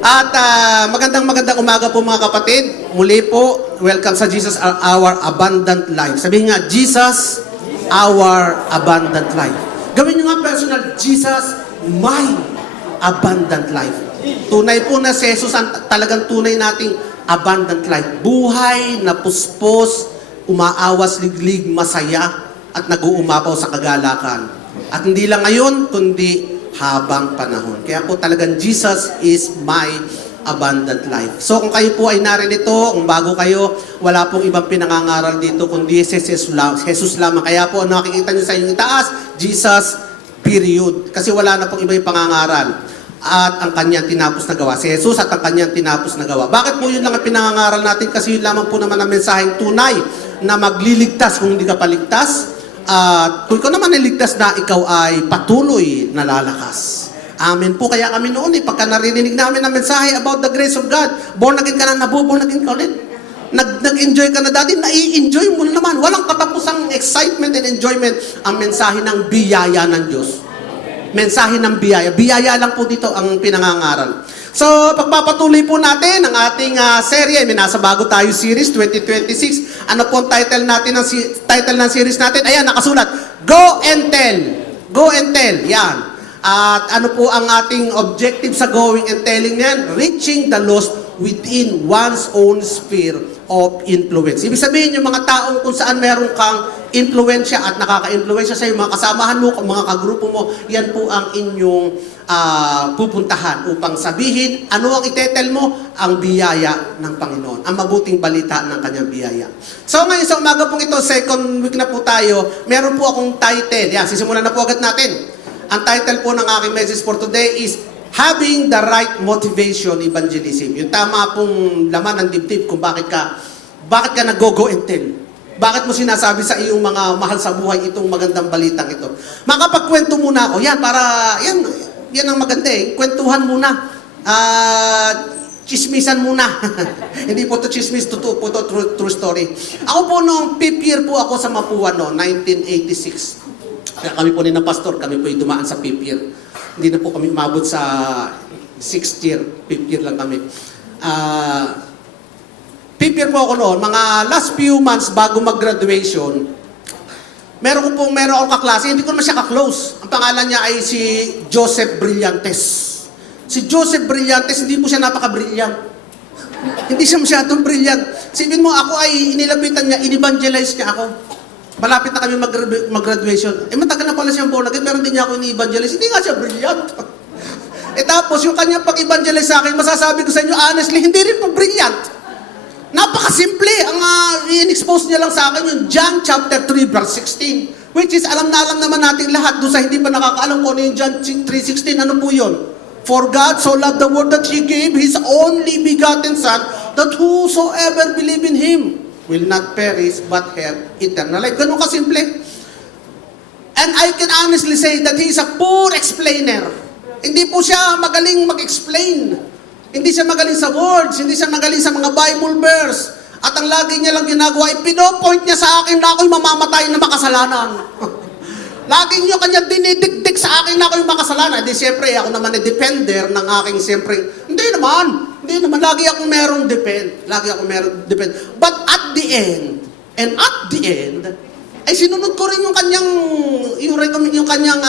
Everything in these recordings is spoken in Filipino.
At magandang umaga po mga kapatid. Muli po, welcome sa Jesus Our Abundant Life. Sabihin nga, Jesus Our Abundant Life. Gawin nyo nga personal, Jesus My Abundant Life. Tunay po na si Jesus ang talagang tunay nating abundant life. Buhay na puspos, umaawas liglig, masaya, at nag-uumapaw sa kagalakan. At hindi lang ngayon, kundi habang panahon. Kaya po talagang Jesus is my abundant life. So kung kayo po ay narinito, kung bago kayo, wala pong ibang pinangangaral dito, kundi Jesus lamang. Kaya po, nakikita nyo sa inyong itaas, Jesus, period. Kasi wala na pong iba yung pangangaral. At ang kanyang tinapos na gawa. Si Jesus at ang kanyang tinapos na gawa. Bakit po yun lang ang pinangangaral natin? Kasi yun lamang po naman ang mensaheng tunay na magliligtas kung hindi ka paligtas. At kung ikaw naman niligtas na, ikaw ay patuloy na lalakas. Amen po. Kaya kami noon, pagka narinig namin ang mensahe about the grace of God, born again ka na, born again ka ulit. Nag-enjoy ka na dati, nai-enjoy mo naman. Walang katapusang excitement and enjoyment ang mensahe ng biyaya ng Diyos. Mensahe ng biyaya. Biyaya lang po dito ang pinangangaral. So, pagpapatuloy po natin ang ating serye. May nasa bago tayo series, 2026. Ano po ang title ng series natin? Ayan, nakasulat. Go and Tell. Go and Tell. Yan. At ano po ang ating objective sa going and telling niyan? Reaching the lost within one's own sphere of influence. Ibig sabihin, yung mga taong kung saan meron kang influensya at nakaka-influensya sa mga kasamahan mo, mga kagrupo mo, yan po ang inyong pupuntahan upang sabihin, ano ang itetel mo? Ang biyaya ng Panginoon. Ang mabuting balita ng kanyang biyaya. So ngayon sa umaga pong ito, second week na po tayo, meron po akong title. Yan, sisimulan na po agad natin. Ang title po ng aking message for today is Having the Right Motivation Evangelism. Yung tama pong laman ng dibdib kung bakit ka nag-go and tell. Bakit mo sinasabi sa iyong mga mahal sa buhay itong magandang balitang ito? Makapagkwento muna ako. Yan ang maganda eh. Kwentuhan muna. Chismisan muna. Hindi po to chismis, totoo po to true story. Ako po noong 5th year po ako sa Mapua no, 1986. Kaya kami po ni na pastor, kami po yung dumaan sa 5th year. Hindi na po kami umabot sa 6th year. 5th year lang kami. 5th year po ako noon, mga last few months bago mag-graduation, meron akong kaklase, hindi ko naman siya ka-close. Ang pangalan niya ay si Joseph Brillantes. Si Joseph Brillantes, hindi po siya napaka-brilliant. Hindi siya masyadong brilliant. Sipin mo, ako ay inilapitan niya, in-evangelize niya ako. Malapit na kami mag-graduation. Matagal na pala siyang born again, pero hindi niya ako ini-evangelize. Hindi nga siya brilliant. Tapos, yung kanya pag-evangelize sa akin, masasabi ko sa inyo, honestly, hindi rin po brilliant. Napakasimple. Ang in-expose niya lang sa akin yung John chapter 3 verse 16. Which is, alam naman natin lahat. Doon sa hindi pa nakakaalam kung ano yung John 3:16, ano po yun? For God so loved the world that He gave His only begotten Son, that whosoever believe in Him will not perish but have eternal life. Ganun kasimple. And I can honestly say that He is a poor explainer. Hindi po siya magaling mag-explain. Hindi siya magaling sa words, hindi siya magaling sa mga Bible verse. At ang lagi niya lang ginagawa, ipino-point niya sa akin na ako'y mamamatay na makasalanan. Lagi niyo kanya dinidikdik sa akin na ako'y makasalanan. Di siyempre, ako naman ay defender ng aking siyempre. Hindi naman. Lagi akong merong defend. But at the end, ay sinunod ko rin yung kanyang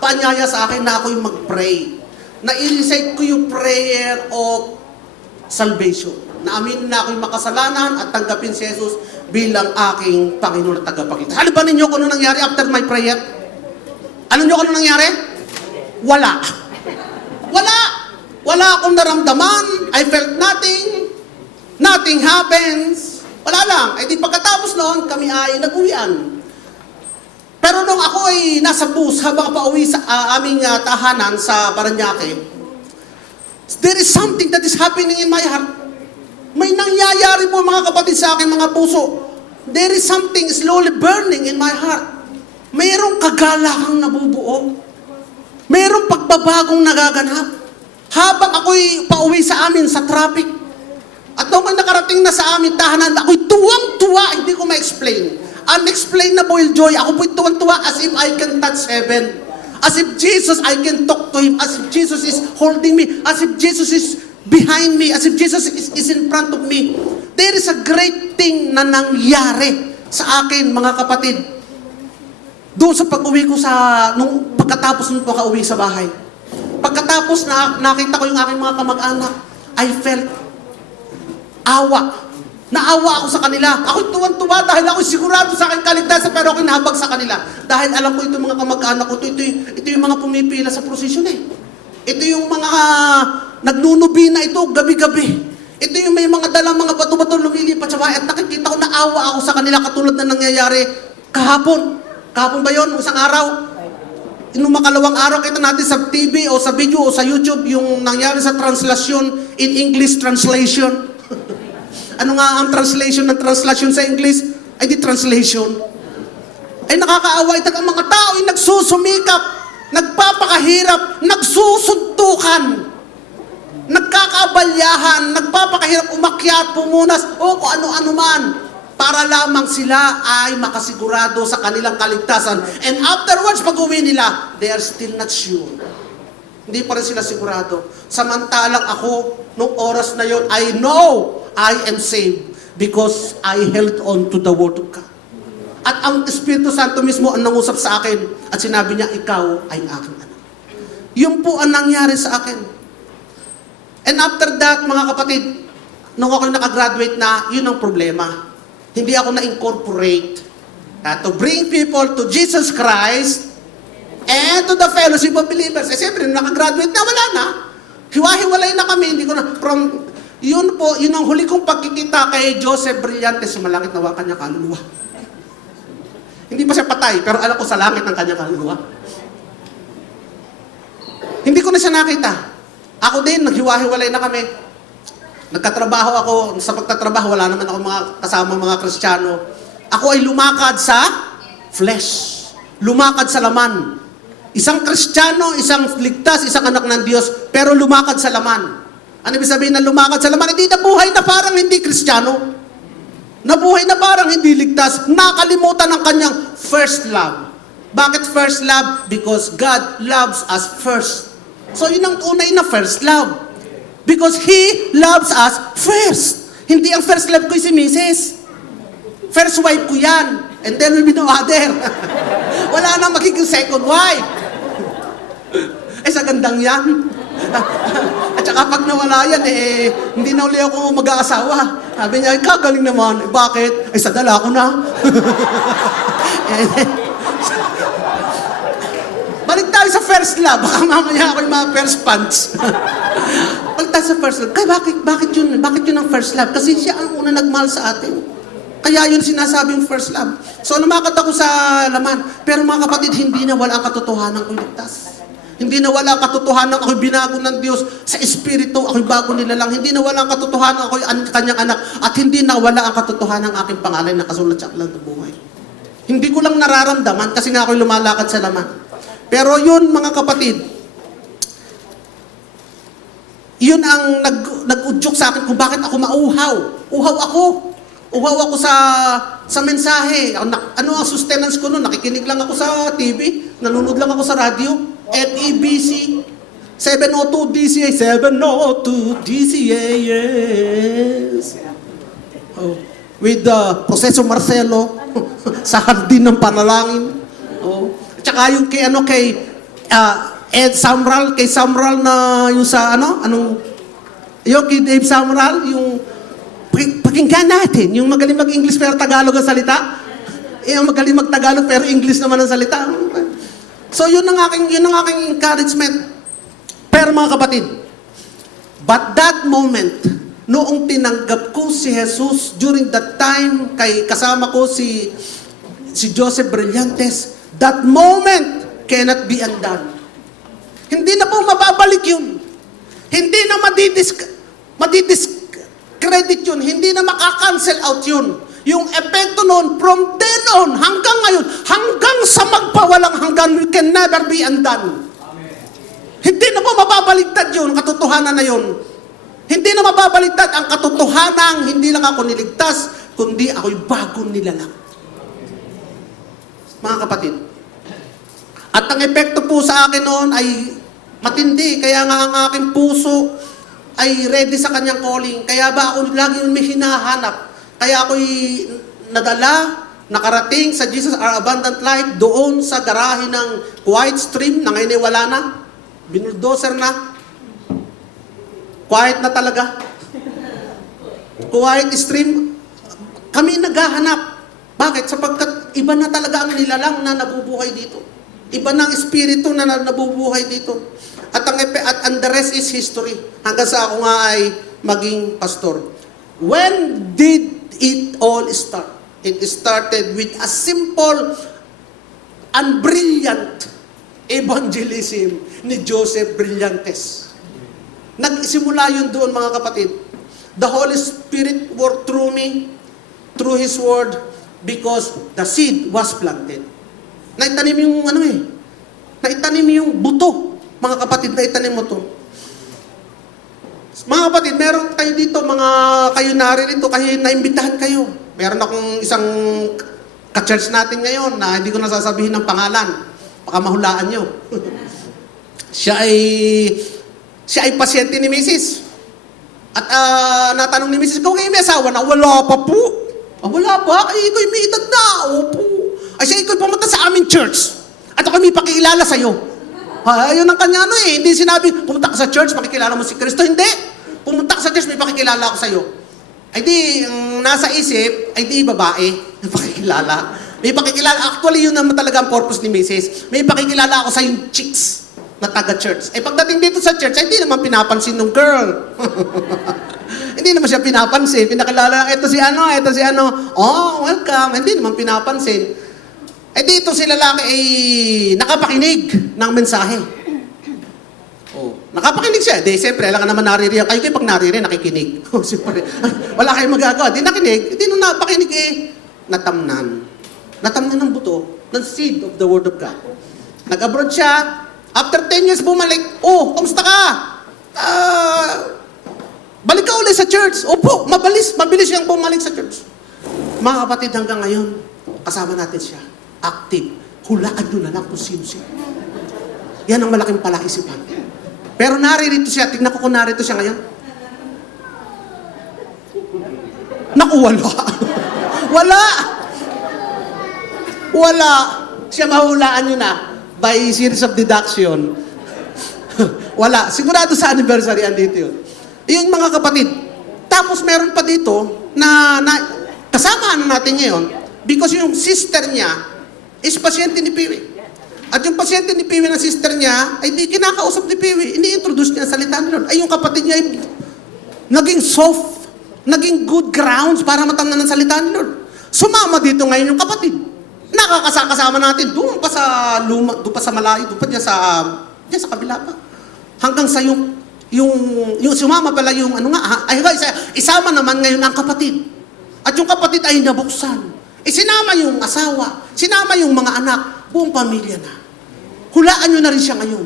paanyaya sa akin na ako'y mag-pray. Na-recite ko yung prayer of salvation. Na-amin na ako'y makasalanan at tanggapin si Jesus bilang aking Panginoon at tagapagligtas. Alam ba ninyo kung ano nangyari after my prayer? Alam niyo kung ano nangyari? Wala. Wala akong naramdaman. I felt nothing. Nothing happens. Wala lang. Di pagkatapos noon, kami ay nag-uwian. Pero nung ako ay nasa bus habang pauwi sa aming tahanan sa Parañaque, there is something that is happening in my heart. May nangyayari po mga kapatid sa akin, mga puso. There is something slowly burning in my heart. Mayroong kagalakang nabubuo. Mayroong pagbabagong nagaganap. Habang ako'y pauwi sa amin sa traffic, at nung may nakarating na sa amin tahanan, ako'y tuwang-tuwa, hindi ko ma-explain. Unexplainable joy. Ako po'y tuwan-tuwa as if I can touch heaven. As if Jesus, I can talk to Him. As if Jesus is holding me. As if Jesus is behind me, as if Jesus is in front of me. There is a great thing na nangyari sa akin, mga kapatid. Doon sa pag-uwi ko nung pagkatapos nung pagka-uwi sa bahay. Pagkatapos nakita ko yung aking mga kamag-anak, I felt awa. Naawa ako sa kanila. Ako'y tuwan-tuwa dahil ako'y sigurado sa aking kaligtasan, pero ako'y nahabag sa kanila. Dahil alam ko itong mga kamag-anak ko, ito yung mga pumipila sa prosesyon eh. Ito yung mga nagnunubina ito gabi-gabi. Ito yung may mga dalang mga bato-bato lumilipat sa bahay. At nakikita ko, naawa ako sa kanila katulad na nangyayari kahapon. Kahapon ba yun? Isang araw? Nung makalawang araw, kita natin sa TV o sa video o sa YouTube yung nangyari sa translation in English translation. Ano nga ang translation ng translation sa English? Ay di translation. Ay nakakaawa. Ang mga tao ay nagsusumikap, nagpapakahirap, nagsusuntukan, nagkakabalyahan, nagpapakahirap, umakyat, pumunas, o kung ano-ano man, para lamang sila ay makasigurado sa kanilang kaligtasan. And afterwards, pag-uwi nila, they are still not sure. Hindi pa rin sila sigurado. Samantalang ako, nung oras na yon, I know I am saved because I held on to the Word of God. At ang Espiritu Santo mismo ang nangusap sa akin at sinabi niya, ikaw ay aking anak. Yun po ang nangyari sa akin. And after that, mga kapatid, nung ako nakagraduate na, yun ang problema. Hindi ako na-incorporate to bring people to Jesus Christ and to the fellowship of believers. Eh, siyempre, nakagraduate na, wala na. Hiwa-hiwalay na kami, hindi ko na, yun po, yun ang huli kong pagkikita kay Joseph Brillantes, sumalangit nawa kanya kaluluwa. Hindi pa siya patay, pero alam ko sa langit ang kanya kaluluwa. Hindi ko na siya nakita. Ako din, naghiwa-hiwalay na kami. Nagkatrabaho ako, sa pagtatrabaho, wala naman ako kasama mga Kristiyano. Ako ay lumakad sa flesh. Lumakad sa laman. Isang Kristiyano, isang ligtas, isang anak ng Diyos, pero lumakad sa laman. Ano ibig sabihin na lumakad sa laman? Hindi nabuhay na parang hindi Kristiyano. Nabuhay na parang hindi ligtas. Nakalimutan ng kanyang first love. Bakit first love? Because God loves us first. So yun ang tunay na first love. Because He loves us first. Hindi ang first love ko si Mrs. First wife ko yan. And then will be no other. Wala na magiging second wife. Eh sa gandang yan. At saka pag nawala yan, hindi na uli ako mag-aasawa. Sabi niya, ay kagaling naman. Bakit? Ay sadala ko na. Balik tayo sa first love. Baka mamaya ako yung mga first punch. Balik tayo sa first love. Kaya bakit yun? Bakit yun ang first love? Kasi siya ang una nagmahal sa atin. Kaya yun sinasabing first love. So lumakad ako sa laman. Pero mga kapatid, hindi na wala ang katotohanan kong ligtas. Hindi na wala ang katotohanan ako'y binago ng Diyos sa Espiritu, ako'y bago nila lang. Hindi na wala ang katotohanan ako'y kanyang anak. At hindi na wala ang katotohanan ng aking pangalan na kasulat sa aklat ng buhay. Hindi ko lang nararamdaman kasi nga ako'y lumalakad sa laman. Pero yun, mga kapatid, yun ang nag-udyok sa akin kung bakit ako mauhaw. Uhaw ako. Uhaw ako sa mensahe. Ano ang sustenance ko noon? Nakikinig lang ako sa TV. Nanonood lang ako sa radio. FEBC. 702 DCA. 702 DCA, yes. Oh. With Proseso Marcelo. Sa hardin ng panalangin. Oh. At saka yung kay Ed Samral. Kay Samral na yung sa yung kay Dave Samral, yung pakinggan natin, yung magaling mag-English pero Tagalog ang salita. Yung magaling mag-Tagalog pero English naman ang salita. So yun ang aking encouragement. Pero mga kapatid, but that moment, noong tinanggap ko si Jesus during that time, kasama ko si Joseph Brillantes, that moment cannot be undone. Hindi na po mababalik yun. Hindi na madidiscredit yun. Hindi na makakancel out yun. Yung epekto noon, from then on, hanggang ngayon, hanggang sa magpawalang hanggan, we can never be undone. Amen. Hindi na po mababaligtad yun, katotohanan na yun. Hindi na mababaligtad ang katotohanan, hindi lang ako niligtas, kundi ako'y bagong nilalang. Mga kapatid. At ang epekto po sa akin noon ay matindi, kaya nga ang aking puso ay ready sa kanyang calling. Kaya ba ako lagi may hinahanap? Kaya ako'y nadala, nakarating sa Jesus Our Abundant Life doon sa garahe ng Quiet Stream na ngayon ay wala na. Binuldoser na. Quiet na talaga. Quiet Stream. Kami naghahanap. Bakit? Sapagkat iba na talaga ang nilalang na nabubuhay dito. Iba na ang espiritu na nabubuhay dito. At the rest is history. Hanggang sa ako nga ay maging pastor. When did it all start? It started with a simple and brilliant evangelism ni Joseph Brillantes. Nagsimula yun doon, mga kapatid. The Holy Spirit worked through me, through His Word, because the seed was planted. Naitanim yung naitanim yung buto. Mga kapatid, naitanim mo to. Mga kapatid, meron kayo dito, kayo naririto, kayo naimbitahan kayo. Meron akong isang ka-church natin ngayon na hindi ko nasasabihin ng pangalan. Baka mahulaan nyo. Siya ay pasyente ni Mrs. At natanong ni Mrs. kung kayo may asawa na, wala pa po. Wala pa? Ay, ikaw may edad na. Opo. Ay, siya ikaw pumunta sa aming church. At ako may pakikilala sa'yo. Ayun ang kanya Hindi sinabi, pumunta ka sa church, pakikilala mo si Kristo. Hindi. Pumunta ka sa church, may pakikilala ako sa'yo. Ay di, nasa isip, ay di babae. May pakikilala. May pakikilala. Actually, yun naman talaga ang purpose ni Mrs. May pakikilala ako sa yung chicks na taga-church. Ay pagdating dito sa church, ay di naman pinapansin ng girl. Hindi naman siya pinapansin. Pinakilala lang, ito si ano. Oh, welcome. Hindi naman pinapansin. Eh dito si lalaki ay nakapakinig ng mensahe. Oh, nakapakinig siya. Di, siyempre, alam ka naman naririyan. Kayo pag naririyan, nakikinig. Oh, siyempre, wala kayong magagawa. Di nakinig. Di nung napakinig natamnan. Natamnan ng buto, ng seed of the Word of God. Nag-abroad siya. After 10 years, bumalik. Oh, kamusta ka? Balik ka ulit sa church. Opo, mabilis siyang bumalik sa church. Mga kapatid, hanggang ngayon, kasama natin siya. Active. Hulaan nyo na lang kung sino siya. Yan ang malaking palaisipan. Pero naririto siya. Tignan ko kung narito siya ngayon. Naku, wala. Wala. Siya mahulaan nyo na by series of deduction. Wala. Sigurado sa anniversary andito yun. Yung mga kapatid. Tapos meron pa dito na kasama natin ngayon because yung sister niya is pasyente ni Piwi. At yung pasyente ni Piwi na sister niya, ay di kinakausap ni Piwi, ini-introduce niya ang salita ni Lord. Ay yung kapatid niya ay naging soft, naging good grounds para matamnan ng salita ni Lord. Sumama dito ngayon yung kapatid. Nakakasama natin doon pa sa malayo, doon pa diyan sa kabila pa. Hanggang sa yung sumama pala yung isama naman ngayon ang kapatid. At yung kapatid ay nabuksan. Sinama yung asawa, sinama yung mga anak, buong pamilya na. Hulaan nyo na rin siya ngayon.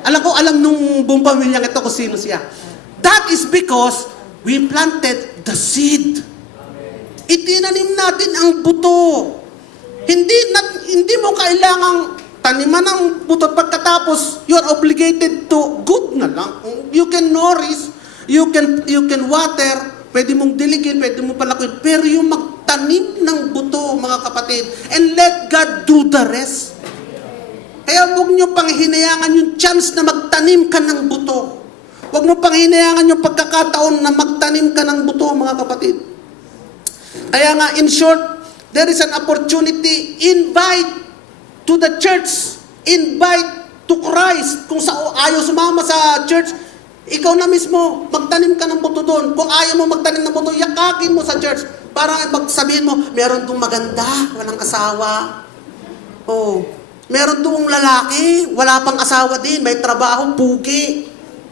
Alam nung buong pamilya ito kung sino siya. That is because we planted the seed. Itinanim natin ang buto. Hindi mo kailangang taniman ng buto at pagkatapos you are obligated to good na lang. You can nourish, you can water, pwede mong diligin, pwede mong palakuin, pero yung magtanim ng buto, mga kapatid, and let God do the rest. Kaya huwag nyo pang hinayangan yung chance na magtanim ka ng buto. Huwag mo pang hinayangan yung pagkakataon na magtanim ka ng buto, mga kapatid. Kaya nga, in short, there is an opportunity. Invite to the church. Invite to Christ. Kung ayaw sumama sa church, ikaw na mismo, magtanim ka ng buto doon. Kung ayaw mo magtanim ng buto, yakakin mo sa church. Parang magsabihin mo, meron doong maganda, walang asawa. Oh, meron doong lalaki, wala pang asawa din, may trabaho, pugi.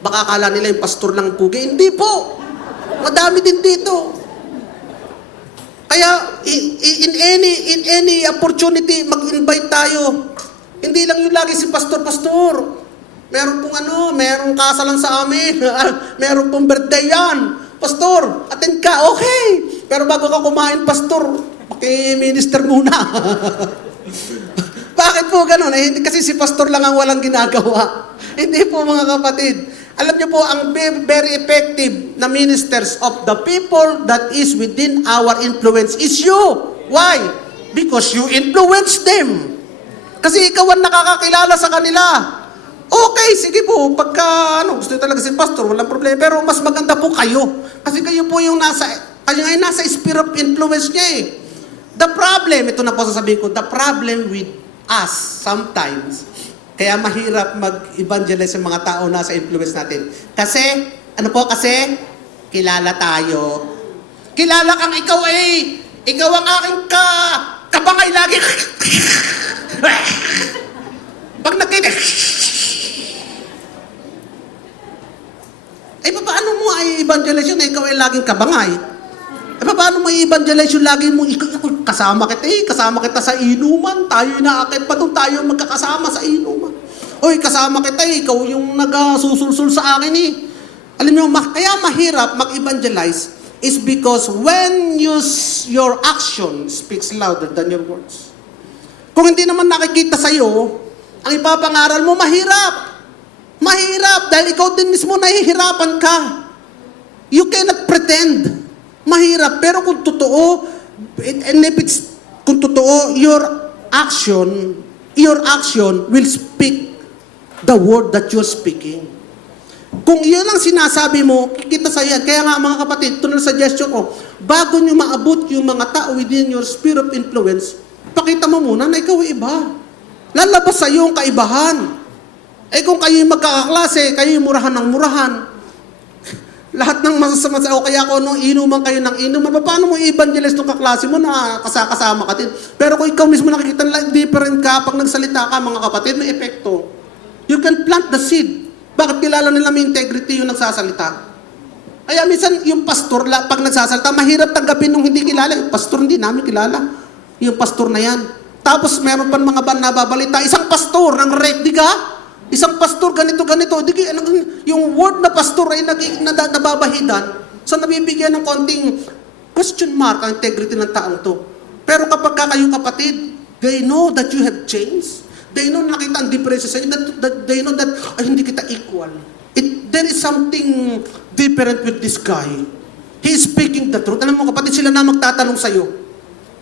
Baka akala nila yung pastor lang pugi. Hindi po. Madami din dito. Kaya, in any opportunity, mag-invite tayo. Hindi lang yung lagi si pastor. Meron pong merong kasalan sa amin. Meron pong birthday yan. Pastor, attend ka, okay. Pero bago ka kumain, pastor, paki-minister muna. Bakit po ganun? Kasi si pastor lang ang walang ginagawa. Hindi po, mga kapatid. Alam niyo po, ang very effective na ministers of the people that is within our influence is you. Why? Because you influence them. Kasi ikaw ang nakakakilala sa kanila. Okay, sige po, pagka gusto talaga si pastor, walang problema. Pero mas maganda po kayo. Kasi kayo po yung nasa sphere of influence niya eh. The problem, ito na po sasabihin ko, the problem with us sometimes, kaya mahirap mag-evangelize yung mga tao nasa influence natin. Kasi, kasi, kilala tayo. Kilala kang ikaw ikaw ang aking kabangay lagi. Pag nakita, paano mo ay evangelize yun? Ikaw ay laging kabangay. Paano mo i-evangelize yung lagi mo, kasama kita sa inuman, tayo inaakit pa doon, tayo magkakasama sa inuman. Oy, kasama kita ikaw yung nagsusulsul sa akin Alam niyo, kaya mahirap mag-evangelize is because when your action speaks louder than your words. Kung hindi naman nakikita sa'yo, ang ipapangaral mo, mahirap. Mahirap, dahil ikaw din mismo nahihirapan ka. You cannot pretend. Mahirap, pero kung totoo, kung totoo, your action will speak the word that you're speaking. Kung iyan ang sinasabi mo, kikita sa yan. Kaya nga mga kapatid, ito na suggestion ko, bago nyo maabot yung mga tao within your sphere of influence, pakita mo muna na ikaw ay iba. Lalabas sa iyo ang kaibahan. Kung kayo yung magkakaklase, kayo yung murahan ng murahan, lahat ng masasama sa o kaya kung inuman kayo ng inuman, paano mo i-evangelize ng kaklase mo na kasama ka din? Pero kung ikaw mismo nakikita na different ka, pag nagsalita ka, mga kapatid, may epekto. You can plant the seed. Bakit kilala nila may integrity yung nagsasalita? Kaya minsan, yung pastor, pag nagsasalita, mahirap tanggapin nung hindi kilala. Yung pastor, hindi namin kilala. Yung pastor na yan. Tapos meron pa mga nababalita, isang pastor ng rape, di ka? Isang pastor, ganito. Yung word na pastor ay nababahidan. So, nabibigyan ng konting question mark ang integrity ng taong to. Pero kapag kayo kapatid, they know that you have changed. They know na nakita ang difference sa inyo. They know that hindi kita equal. There is something different with this guy. He is speaking the truth. Alam mo kapatid, sila na magtatanong sa'yo.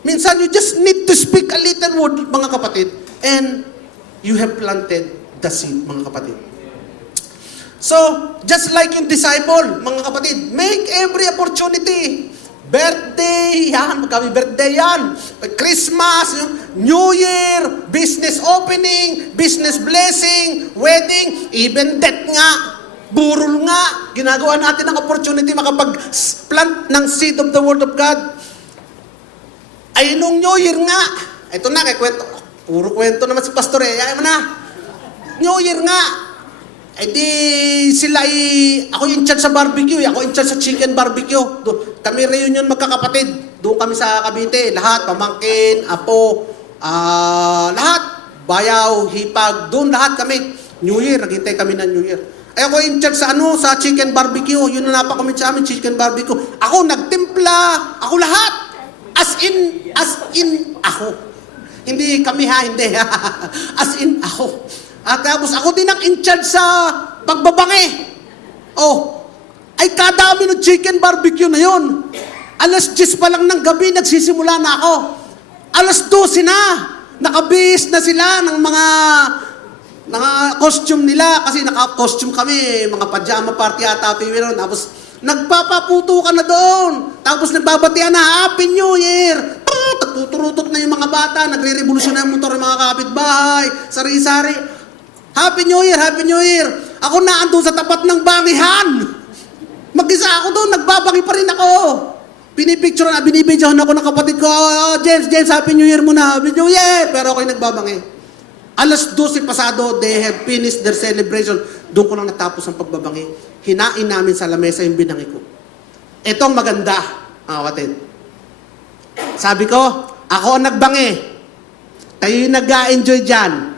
Minsan, you just need to speak a little word, mga kapatid. And you have planted the seed, mga kapatid. So, just like yung disciple, mga kapatid, make every opportunity. Birthday, yan, magkami birthday yan. Christmas, New Year, business opening, business blessing, wedding, even death nga, burol nga. Ginagawa natin ang opportunity makapag-plant ng seed of the Word of God. Ay, nung New Year nga, ito na, kay kwento, puro kwento naman si Pastor ayaw mo na. New Year nga, di ako in charge sa barbecue, ako in charge sa chicken barbecue. Kami reunion magkakapatid, doon kami sa Cavite, lahat, pamangkin, apo, lahat, bayaw, hipag, doon lahat kami. New Year, naghintay kami ng New Year. Ay ako in charge sa sa chicken barbecue, yun na napakamit sa amin, chicken barbecue. Ako nagtimpla, ako lahat. As in ako. Hindi kami hindi. As in ako. At tapos ako din ang in-charge sa pagbabangi. Ay kadami ng chicken barbecue na yon. Alas 10 pa lang ng gabi, nagsisimula na ako. Alas 12 na. Nakabihis na sila ng mga costume nila. Kasi naka-costume kami, mga pajama party ata. Tapos nagpapaputo ka na doon. Tapos nagbabatian na, Happy New Year. Tuturutot na yung mga bata. Nagre-revolusyon na yung motor ng mga kapitbahay. Sari-sari. Happy New Year, Happy New Year. Ako na andun sa tapat ng bangihan. Mag-isa ako doon, nagbabangi pa rin ako. Pinipicture na, binibidyohan ako ng kapatid ko, James, Happy New Year muna, Happy New Year. Pero ako'y nagbabangi. Alas 12 pasado, they have finished their celebration. Doon ko lang natapos ang pagbabangi. Hinain namin sa lamesa yung binangi ko. Ito ang maganda, mga kapatid. Sabi ko, ako ang nagbangi. Kayo yung nag-enjoy dyan.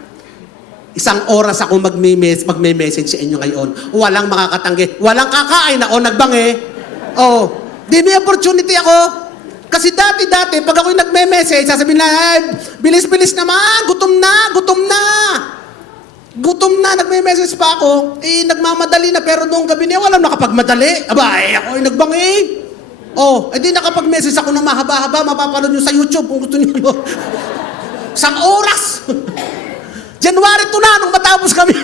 Isang oras ako magme-message sa inyo ngayon. Walang makakatanggi. Walang kakain ako, nagbangi. Di may opportunity ako. Kasi dati, pag ako'y nagme-message, sasabihin na, bilis-bilis naman, gutom na. Gutom na, nagme-message pa ako, nagmamadali na, pero noong gabi niya, walang nakapagmadali. Aba, ako ay nagbangi. Di nakapag-message ako ng mahaba-haba, mapapanood nyo sa YouTube kung gusto nyo. Isang oras. January 2 na, nung matapos kami.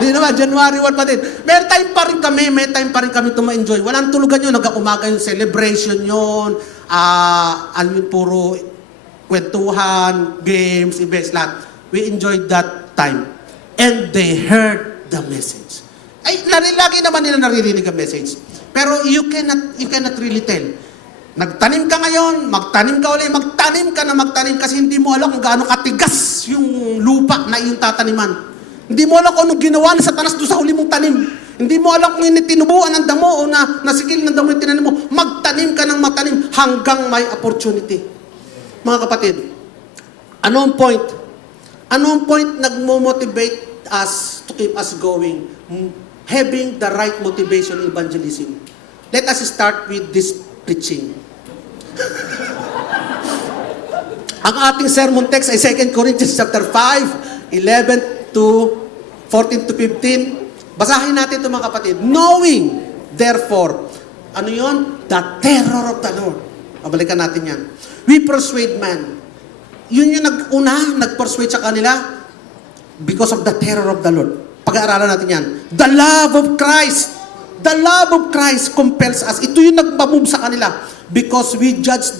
Hindi naman, January 1 pa din. May time pa rin kami to ma-enjoy. Walang tulugan yun, nag-umaga yung celebration yun, puro kwentuhan, games, events, lahat. We enjoyed that time. And they heard the message. Lagi naman nila naririnig ang message. Pero you cannot really tell. Nagtanim ka ngayon, magtanim ka ulit, magtanim kasi hindi mo alam kung gaano katigas yung lupa na iyong tataniman. Hindi mo alam kung anong ginawa ni Satanas doon sa huli mong tanim. Hindi mo alam kung tinubuan ng damo o nasikil ng damo yung tinanim mo. Magtanim ka ng magtanim hanggang may opportunity. Mga kapatid, anong point nagmo-motivate us to keep us going? Having the right motivation in evangelism. Let us start with this preaching. Ang ating sermon text ay 2 Corinthians chapter 5, 11 to 14 to 15. Basahin natin ito mga kapatid. Knowing, therefore, ano yun? The terror of the Lord. Babalikan natin yan. We persuade man. Yun yung nag-persuade sa kanila because of the terror of the Lord. Pag-aaralan natin yan. The love of Christ. The love of Christ compels us. Ito yung nagpamove sa kanila. Because we judge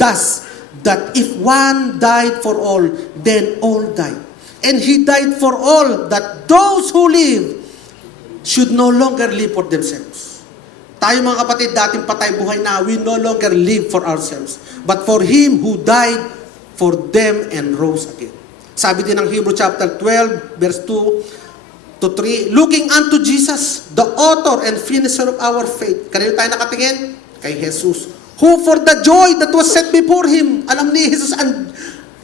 thus that if one died for all, then all died. And He died for all, that those who live should no longer live for themselves. Tayo mga kapatid, dating patay buhay na, we no longer live for ourselves, but for Him who died for them and rose again. Sabi din ng Hebrew chapter 12, verse 2 to 3, looking unto Jesus, the author and finisher of our faith. Kanino tayo nakatingin? Kay Jesus. Who for the joy that was set before Him, alam ni Jesus,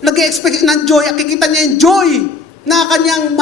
nag-expect ng joy, kikita niya yung joy na kanyang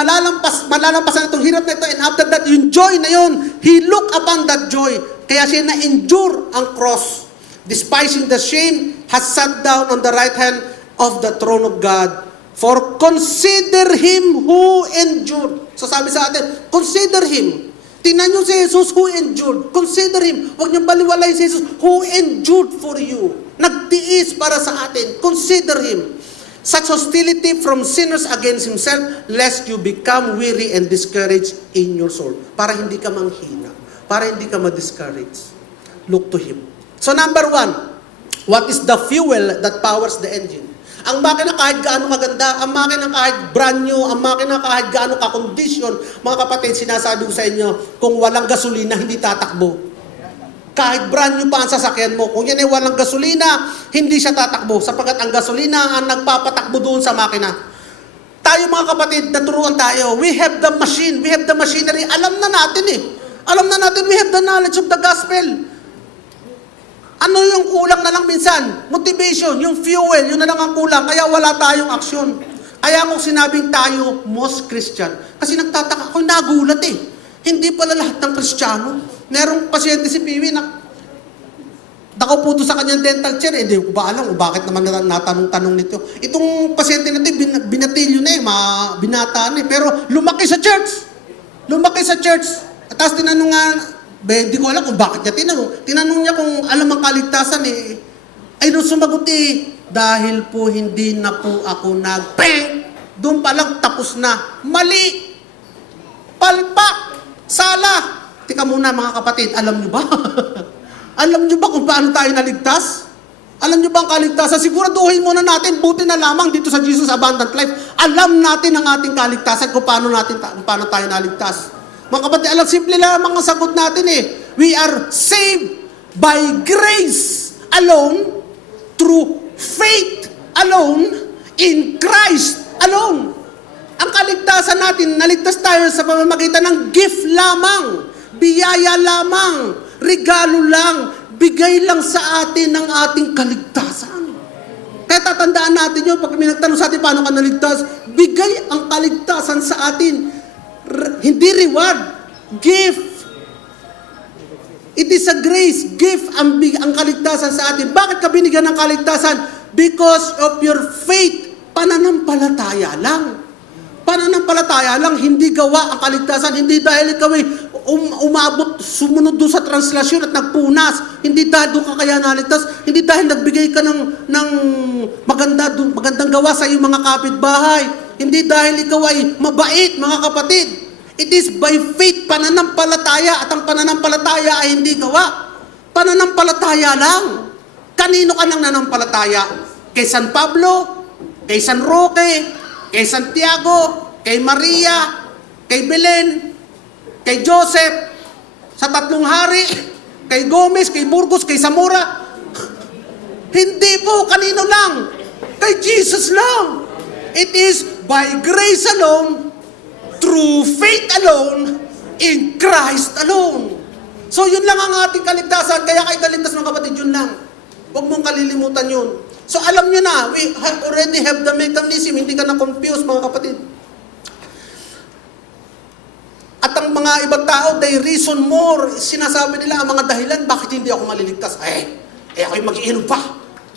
malalampasan itong hirap na ito, and after that, yung joy na yun, He looked upon that joy. Kaya siya na-endure ang cross. Despising the shame, has sat down on the right hand of the throne of God. For consider Him who endured. So sabi sa atin, consider Him. Tingnan nyo si Jesus who endured. Consider Him. Huwag niyong baliwalay si Jesus who endured for you. Nagtiis para sa atin. Consider Him. Such hostility from sinners against Himself, lest you become weary and discouraged in your soul. Para hindi ka manghina. Para hindi ka ma-discourage. Look to Him. So number 1, what is the fuel that powers the engine? Ang makina kahit gaano kaganda, ang makina kahit brand new, ang makina kahit gaano ka-condition, mga kapatid, sinasabi ko sa inyo, kung walang gasolina, hindi tatakbo. Kahit brand new pa ang sasakyan mo, kung yan ay walang gasolina, hindi siya tatakbo, sapagkat ang gasolina ang nagpapatakbo doon sa makina. Tayo mga kapatid, naturuan tayo, we have the machine, we have the machinery, alam na natin Alam na natin, we have the knowledge of the gospel. Ano yung kulang na lang minsan? Motivation, yung fuel, yun na lang ang kulang. Kaya wala tayong aksyon. Kaya kung sinabing tayo, most Christian, kasi nagtataka ako, nagulat Hindi pala lahat ng Kristiyano. Merong pasyente si Piwi na nakaupo sa kanyang dental chair, hindi ko ba alam kung bakit naman natanong-tanong nito. Itong pasyente na ito, binatilyo na binata na pero lumaki sa church. At tapos tinanong nga, hindi ko alam kung bakit niya tinanong. Tinanong niya kung alam ang kaligtasan Ay nung sumagot dahil po hindi na po ako nag-peng. Doon pa lang tapos na. Mali! Palpak! Sala! Tika muna mga kapatid, alam niyo ba? Alam niyo ba kung paano tayo naligtas? Alam niyo ba ang kaligtasan? Siguraduhin muna natin, buti na lamang dito sa Jesus Abundant Life. Alam natin ang ating kaligtasan kung paano tayo naligtas. Mga kapatid, alam, simple lamang ang sagot natin We are saved by grace alone, through faith alone, in Christ alone. Ang kaligtasan natin, naligtas tayo sa pamamagitan ng gift lamang, biyaya lamang, regalo lang, bigay lang sa atin ng ating kaligtasan. Kaya tatandaan natin yun, pag may nagtanong sa atin, paano ka naligtas? Bigay ang kaligtasan sa atin. Hindi reward, gift. It is a grace, gift ang kaligtasan sa atin. Bakit ka binigyan ng kaligtasan? Because of your faith, pananampalataya lang. Pananampalataya lang, hindi gawa ang kaligtasan. Hindi dahil ikaw ay umabot, sumunod doon sa translasyon at nagpunas. Hindi dahil doon ka kaya naligtas. Hindi dahil nagbigay ka ng magandang gawa sa iyong mga kapitbahay. Hindi dahil ikaw ay mabait, mga kapatid. It is by faith, pananampalataya. At ang pananampalataya ay hindi gawa. Pananampalataya lang. Kanino ka nang nanampalataya? Kay San Pablo? Kay San Roque? Kay Santiago? Kay Maria? Kay Belen? Kay Joseph? Sa Tatlong Hari? Kay Gomez? Kay Burgos? Kay Zamora? Hindi po, kanino lang? Kay Jesus lang. It is by grace alone, through faith alone, in Christ alone. So yun lang ang ating kaligtasan. Kaya kay kaligtas mga kapatid, yun lang. Huwag mong kalilimutan yun. So alam nyo na, we already have the mechanism, hindi ka na confused mga kapatid. At ang mga ibang tao, they reason more. Sinasabi nila ang mga dahilan, bakit hindi ako maliligtas? Ako'y mag-iinom pa.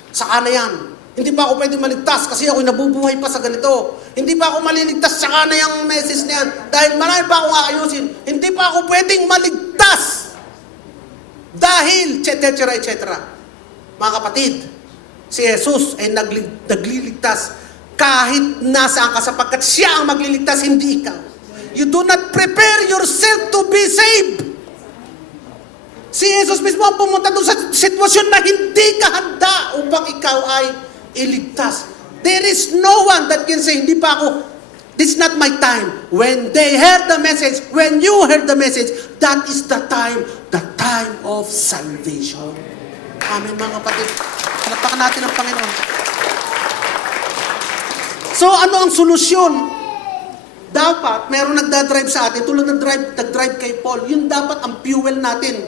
Saka na yan. Hindi pa ako pwede maligtas kasi ako'y nabubuhay pa sa ganito. Hindi pa ako maliligtas, saka na yung message na yan. Dahil marami pa akong aayusin. Hindi pa ako pwedeng maligtas. Dahil, etc. Mga kapatid, si Jesus ay nagliligtas kahit nasaan ka sapagkat siya ang magliligtas, hindi ikaw. You do not prepare yourself to be saved. Si Jesus mismo ang pumunta doon sa sitwasyon na hindi ka handa upang ikaw ay iligtas. There is no one that can say, hindi pa ako, this is not my time. When they heard the message, when you heard the message, that is the time of salvation. Amen mga kapatid. Palapakan natin ang Panginoon. So ano ang solusyon? Dapat, meron nagdadrive sa atin, tulad ng nag-drive kay Paul, yun dapat ang fuel natin.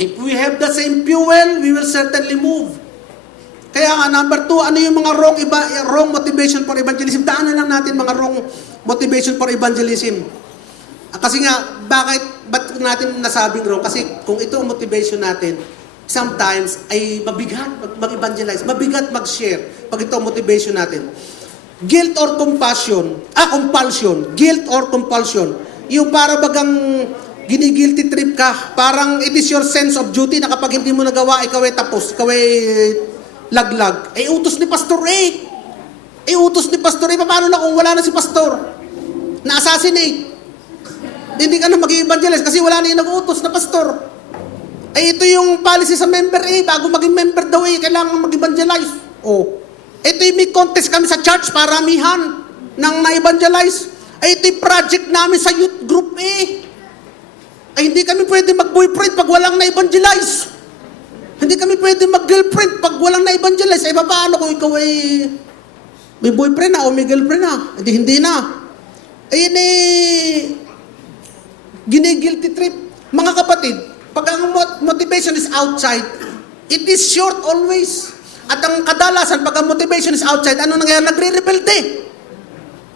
If we have the same fuel, we will certainly move. Kaya nga, number 2, ano yung mga wrong motivation for evangelism? Daanan lang natin mga wrong motivation for evangelism. Kasi nga, ba't natin nasabing wrong? Kasi kung ito ang motivation natin, sometimes ay mabigat mag-evangelize, mabigat mag-share pag ito ang motivation natin. Guilt or compulsion. Compulsion. Guilt or compulsion. Yung para bagang gini-guilty trip ka, parang it is your sense of duty na kapag hindi mo nagawa, ikaw ay tapos, ikaw ay laglag. Utos ni Pastor A. Utos ni Pastor A. Paano na kung wala na si Pastor? Na-assassinate. Hindi ka na mag-evangelize kasi wala na yung nag-utos na Pastor. Ito yung policy sa member A. Bago maging member daw kailangan mag-evangelize. Ito yung may contest kami sa church, paramihan ng na-evangelize. Ito yung project namin sa youth group hindi kami pwede mag-boyfriend pag walang na-evangelize. Hindi kami pwede mag-girlfriend pag walang na-evangelize. Paano kung ikaw ay may boyfriend na o may girlfriend na? Hindi na. Gini-guilty trip. Mga kapatid, pag ang motivation is outside, it is short always. At ang kadalasan, pag ang motivation is outside, ano nangyayari? Nagre-rebelde.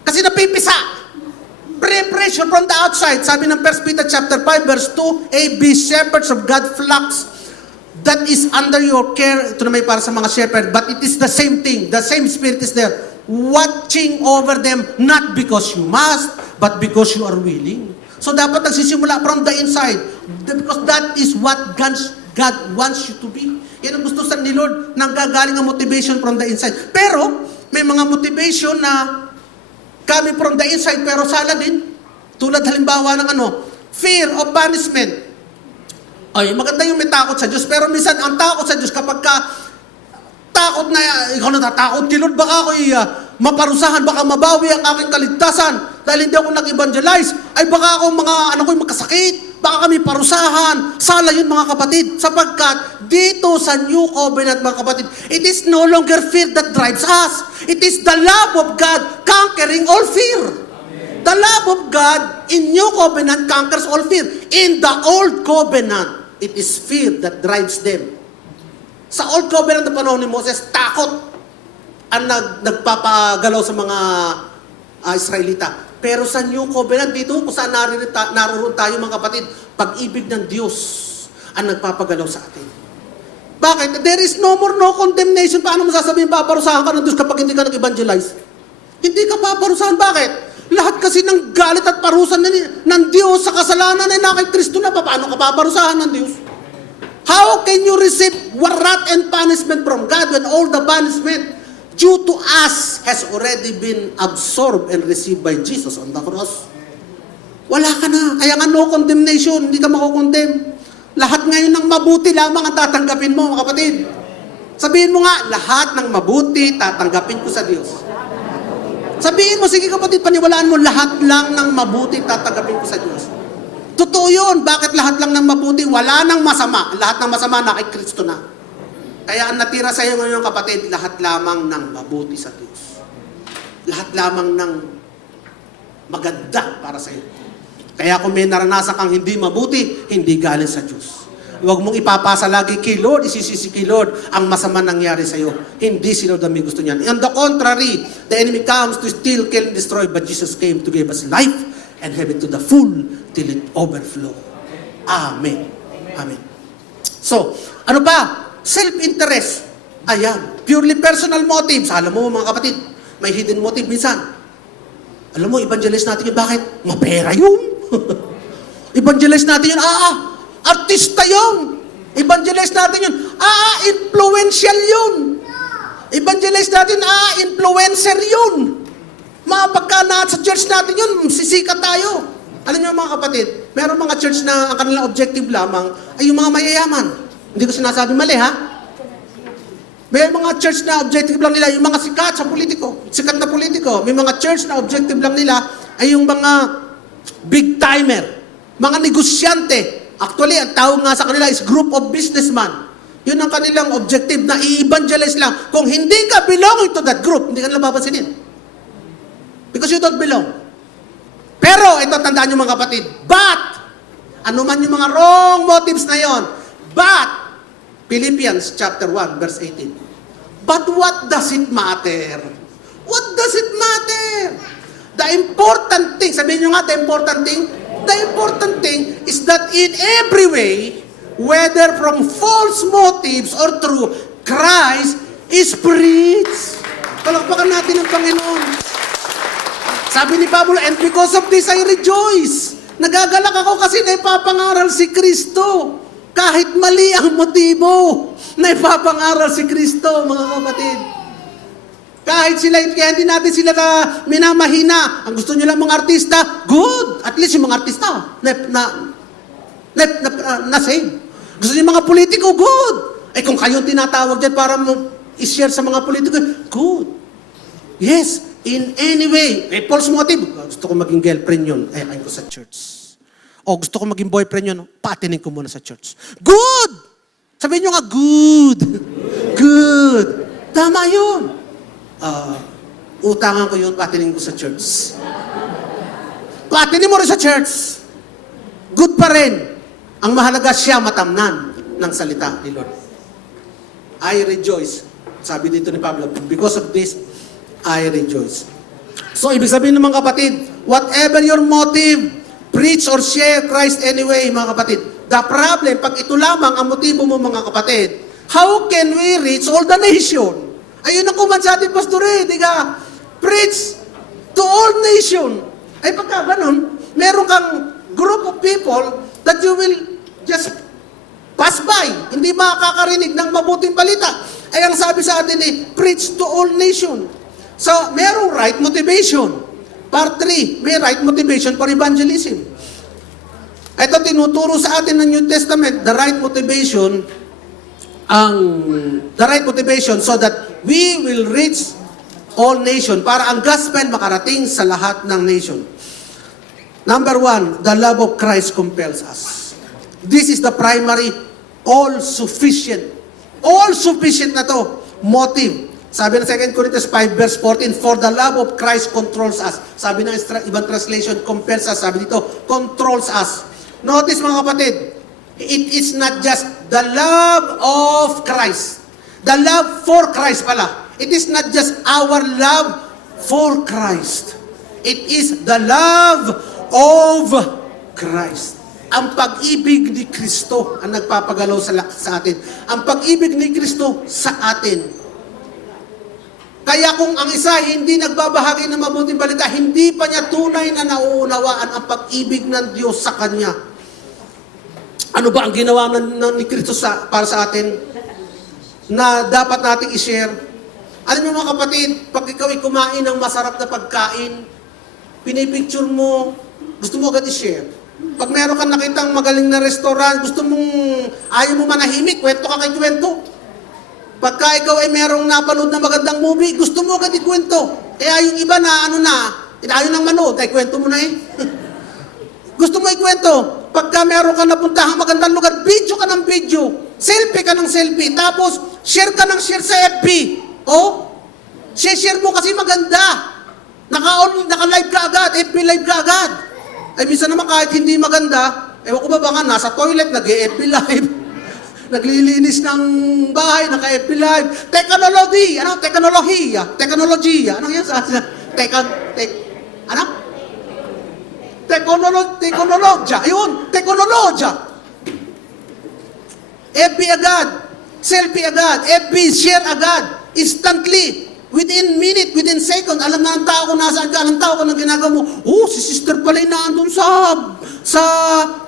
Kasi napipisa. Pressure from the outside. Sabi ng 1 Peter chapter 5 verse 2, be shepherds of God's flocks that is under your care. Ito na may para sa mga shepherd, but it is the same thing. The same spirit is there. Watching over them, not because you must, but because you are willing. So dapat nagsisimula from the inside. Because that is what God wants you to be. Yan ang gusto sa ni Lord, nanggagaling ang motivation from the inside. Pero, may mga motivation na coming from the inside, pero sala din. Tulad halimbawa ng fear of punishment. Maganda yung may takot sa Diyos, pero minsan ang takot sa Diyos kapag takot na, ikaw natatakot kay Lord, baka ako'y maparusahan, baka mabawi ang aking kaligtasan dahil hindi ako nag-evangelize, baka ako mga ko'y magkasakit, baka kami parusahan. Sala yun mga kapatid, sapagkat dito sa New Covenant mga kapatid, it is no longer fear that drives us. It is the love of God conquering all fear. Amen. The love of God in New Covenant conquers all fear. In the Old Covenant, it is fear that drives them. Sa Old Covenant na panahon ni Moses, takot ang nagpapagalaw sa mga Israelita. Pero sa New Covenant, dito kung saan naroon tayo mga kapatid, pag-ibig ng Diyos ang nagpapagalaw sa atin. Bakit? There is no more no condemnation. Paano mo sasabihin, paparusahan ka ng Diyos kapag hindi ka nag-evangelize? Hindi ka paparusahan. Bakit? Lahat kasi ng galit at parusan ng Diyos sa kasalanan ay na kay Kristo na. Paano ka paparusahan ng Diyos? How can you receive wrath and punishment from God when all the punishment due to us has already been absorbed and received by Jesus on the cross? Wala ka na. Kaya nga no condemnation, hindi ka makukondemn. Lahat ngayon ng mabuti lamang ang tatanggapin mo, mga kapatid. Sabihin mo nga, lahat ng mabuti tatanggapin ko sa Diyos. Sabihin mo, sige kapatid, paniwalaan mo, lahat lang ng mabuti tatanggapin ko sa Diyos. Totoo yun. Bakit lahat lang ng mabuti? Wala nang masama. Lahat ng masama na kay Kristo na. Kaya ang natira sa iyo ngayon, kapatid, lahat lamang ng mabuti sa Diyos. Lahat lamang ng maganda para sa iyo. Kaya kung may naranasan kang hindi mabuti, hindi galing sa Diyos. Huwag mong ipapasa lagi kay Lord, isisisi kay Lord ang masama nangyari sa iyo. Hindi si Lord ang may gusto niyan. On the contrary, the enemy comes to steal, kill, and destroy, but Jesus came to give us life and have it to the full till it overflow. Amen. Amen. So, ano pa? Self-interest. Ayan. Purely personal motives. Alam mo mga kapatid, may hidden motive minsan. Alam mo, evangelize natin yun. Bakit? Mapera yun. Evangelize natin yun. Artista yun. Evangelize natin yun. Influential yun. Evangelize natin, influencer yun. Pagka sa church natin yun, sisikat tayo. Alam niyo mga kapatid, meron mga church na ang kanilang objective lamang ay yung mga mayayaman. Hindi ko sinasabi mali, ha? May mga church na objective lang nila, yung mga sikat na politiko. May mga church na objective lang nila ay yung mga big timer, mga negosyante. Actually, ang tawag nga sa kanila is group of businessmen. Yun ang kanilang objective, na i-evangelize lang. Kung hindi ka belonging to that group, hindi ka nila papansinin. Because you don't belong. Pero, ito tandaan nyo mga kapatid, but, ano man yung mga wrong motives na yon, but, Philippians chapter 1, verse 18. But what does it matter? What does it matter? The important thing, sabihin nyo nga, the important thing is that in every way, whether from false motives or true, Christ is preached. Palakpakan natin ang Panginoon. Sabi ni Pablo, and because of this I rejoice. Nagagalak ako kasi naipapangaral si Kristo. Kahit mali ang motibo, naipapangaral si Kristo, mga kapatid. Kahit sila, kaya hindi natin sila minamahina. Ang gusto nyo lang mga artista, good. At least yung mga artista, na-save. Gusto nyo yung mga politiko, good. Kung kayong tinatawag dyan para i-share sa mga politiko, good. Yes, in any way. False motive. Gusto ko maging girlfriend yun, ayakin ko sa church. O gusto ko maging boyfriend yun, patinin ko muna sa church. Good! Sabihin nyo nga, good. Good. Tama yun. Utangan ko yun, patinin ko sa church. Patinin mo rin sa church. Good pa rin. Ang mahalaga siya matamnan ng salita ni Lord. I rejoice. Sabi dito ni Pablo, because of this, I rejoice. So, ibig sabihin ng mga kapatid, whatever your motive, preach or share Christ anyway, mga kapatid. The problem, pag ito lamang ang motibo mo, mga kapatid, how can we reach all the nation? Ayun ang kuman sa atin, Pastor di ka? Preach to all nation. Ay pagka ganun, meron kang group of people that you will just pass by. Hindi makakarinig ng mabuting balita. Ay ang sabi sa atin preach to all nation. So, merong right motivation. Part 3, may right motivation for evangelism. Ito tinuturo sa atin ng New Testament, the right motivation so that we will reach all nation, para ang gospel makarating sa lahat ng nation. Number 1, the love of Christ compels us. This is the primary, all-sufficient na to, motive. Sabi ng 2 Corinthians 5 verse 14, for the love of Christ controls us. Sabi ng ibang translation, compels us. Sabi dito, controls us. Notice mga kapatid, it is not just the love of Christ. The love for Christ pala. It is not just our love for Christ. It is the love of Christ. Ang pag-ibig ni Kristo ang nagpapagalaw sa atin. Ang pag-ibig ni Kristo sa atin. Kaya kung ang isa hindi nagbabahagi ng mabuting balita, hindi pa niya tunay na nauunawaan ang pag-ibig ng Diyos sa kanya. Ano ba ang ginawa ni Kristo para sa atin na dapat nating i-share? Alam niyo mga kapatid, pag ikaw ay kumain ng masarap na pagkain, pinipicture mo, gusto mo agad i-share. Pag meron kang nakitang magaling na restaurant, gusto mong, ayaw mo manahimik, kwento ka kay kwento. Pagka ikaw ay merong napanood na magandang movie, gusto mo agad ikwento. Kaya yung iba na ayaw nang manood, ay kwento mo na eh. Gusto mo ikwento. Pagka meron ka napuntahang magandang lugar, video ka ng video. Selfie ka ng selfie. Tapos, share ka ng share sa FB. Oh, share mo kasi maganda. Naka-live ka agad, FB live ka agad. Ay, minsan naman kahit hindi maganda, ewan ko ba nga, nasa toilet, nag-FB live. Naglilinis ng bahay, naka-FB live. Technology! Ano? Teknolohiya. Teknologiya. Ano yan? Ano? Teknologya. Ayun, teknologya. FB agad. Selfie agad. FB share agad. Instantly. Within minute, within second, alam na ang tao kung nasaan ka, alam tao kung anong ginagawa mo. Oh, si sister pala yung naandun sa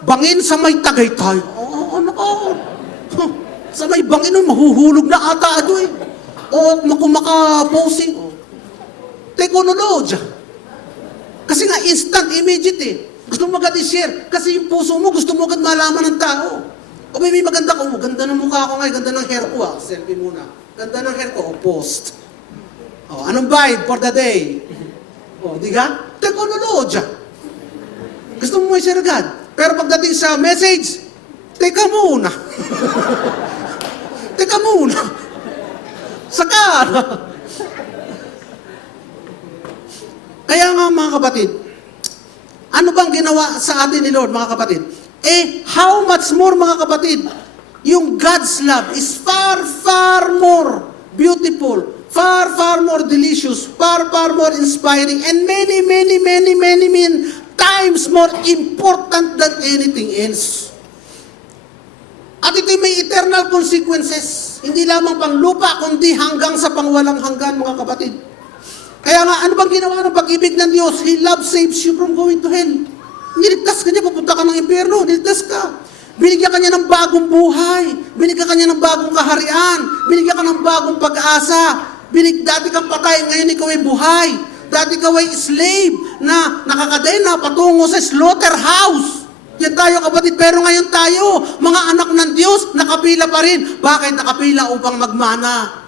bangin sa may Tagaytay. Sa may bangin nun, mahuhulog na ata ado eh. O maka-posing. Teknologya. Kasi nga, instant, immediate eh. Gusto mo agad i-share. Kasi yung puso mo, gusto mo agad malaman ng tao. O may maganda ko, ganda ng mukha ko nga, ganda ng hair ko selfie muna. Ganda ng hair ko, post. O, anong vibe for the day? O, di ka? Teknologya. Gusto mo i-share agad. Pero pagdating sa message, teka muna. Teka muna. Saka. Kaya nga mga kapatid, ano bang ginawa sa atin ni Lord mga kapatid? How much more mga kapatid? Yung God's love is far, far more beautiful, far, far more delicious, far, far more inspiring, and many, many, many, many, many times more important than anything else. At ito'y may eternal consequences. Hindi lamang pang lupa, kundi hanggang sa pangwalang hanggan, mga kapatid. Kaya nga, ano bang ginawa ng pag-ibig ng Diyos? He love saves you from going to hell. Niligtas ka niya, pupunta ka ng impyerno, niligtas ka. Binigyan ka niya ng bagong buhay. Binigyan ka niya ng bagong kaharian. Binigyan ka ng bagong pag-asa. Dati kang patay, ngayon ikaw ay buhay. Dati ikaw ay slave na nakakadena patungo sa slaughterhouse. Yan tayo kapatid, pero ngayon tayo, mga anak ng Diyos, nakapila pa rin. Bakit nakapila? Upang magmana.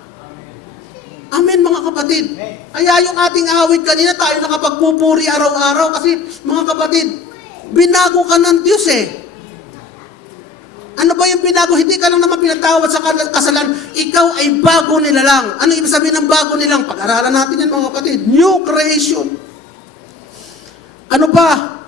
Amen mga kapatid. Kaya yung ating awit kanina, tayo nakapagpupuri araw-araw kasi mga kapatid, binago ka ng Diyos eh. Ano ba yung binago? Hindi ka lang naman pinatawad sa kasalanan. Ikaw ay bago nila lang. Ano ibig sabihin ng bago nilang? Pag-aralan natin yan mga kapatid. New creation. Ano ba?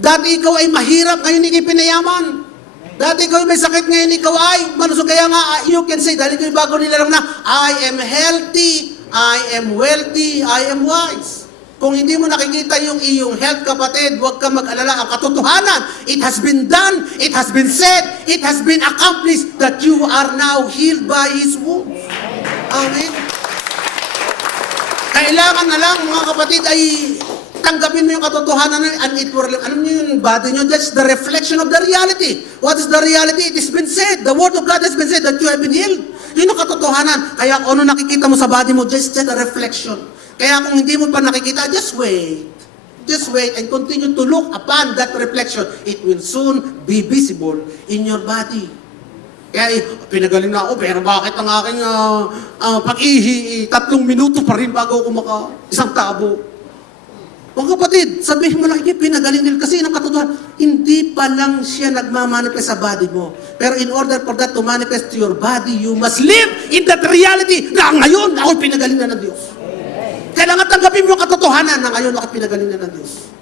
Dati ikaw ay mahirap, ngayon ikay pinayaman. Dati ikaw ay may sakit, ngayon ikaw ay malusog. Kaya nga, you can say, dahil ikaw ay bago nila lang na, I am healthy, I am wealthy, I am wise. Kung hindi mo nakikita yung iyong health, kapatid, huwag ka mag-alala. Ang katotohanan, it has been done, it has been said, it has been accomplished that you are now healed by His wounds. Amen. Kailangan na lang, mga kapatid, ay tanggapin mo yung katotohanan and it will, alam niyo yung body niyo, that's the reflection of the reality. What is the reality? It has been said. The word of God has been said that you have been healed. Yun ang katotohanan. Kaya kung ano nakikita mo sa body mo, just a reflection. Kaya kung hindi mo pa nakikita, just wait. Just wait and continue to look upon that reflection. It will soon be visible in your body. Kaya pinagaling na ako, pero bakit ang aking pag-ihi, 3 minuto pa rin bago ako isang tabo. Mga kapatid, sabihin mo lang, pinagaling nila kasi ng katotohanan, hindi pa lang siya nagmamanifest sa body mo. Pero in order for that to manifest to your body, you must live in that reality na ngayon, ako pinagaling na ng Diyos. Kailangan tanggapin mo yung katotohanan na ngayon, ako pinagaling na ng Diyos.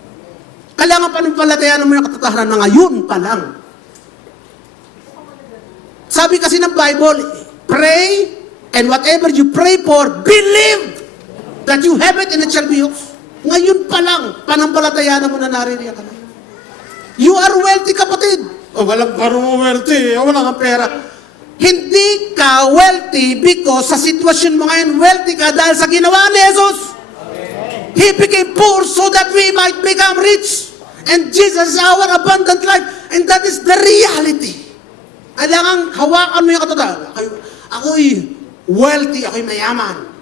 Kailangan panumpalatayan mo yung katotohanan na ngayon pa lang. Sabi kasi ng Bible, pray, and whatever you pray for, believe that you have it and it shall be yours. Ngayon pa lang, panampalatayaan mo na naririyan ka na. You are wealthy, kapatid. O, walang parang wealthy. O, wala kang pera. Hindi ka wealthy because sa sitwasyon mo ngayon, wealthy ka dahil sa ginawa ni Jesus. He became poor so that we might become rich. And Jesus is our abundant life. And that is the reality. Kailangan hawakan mo yung katotohanan. Ako'y wealthy, ako'y mayaman.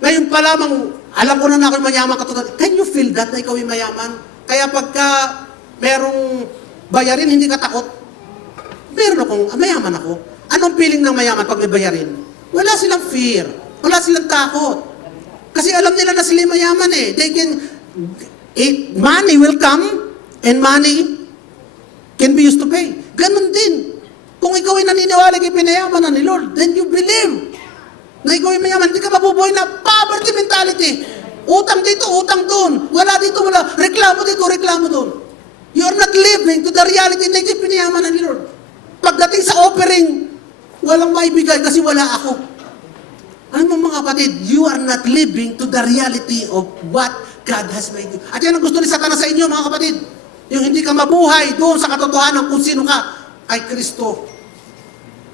Ngayon pa lamang, alam ko na ako'y mayaman katotohanan. Can you feel that na ikaw'y mayaman? Kaya pagka merong bayarin, hindi ka takot. Meron akong, mayaman ako. Anong feeling ng mayaman pag may bayarin? Wala silang fear. Wala silang takot. Kasi alam nila na sila mayaman eh. They can, money will come and money can be used to pay. Ganon din. Kung ikaw ay naniniwala kay pinayaman na ni Lord, then you believe na ikaw ay mayaman. Hindi ka mabubuhay na poverty mentality. Utang dito, utang doon. Wala dito, wala. Reklamo dito, reklamo doon. You are not living to the reality na ikaw ay pinayaman na ni Lord. Pagdating sa offering, walang maibigay kasi wala ako. Ano mga kapatid, you are not living to the reality of what God has made you. At yan ang gusto ni Satanas sa inyo mga kapatid. Yung hindi ka mabuhay doon sa katotohanan kung sino ka kay Kristo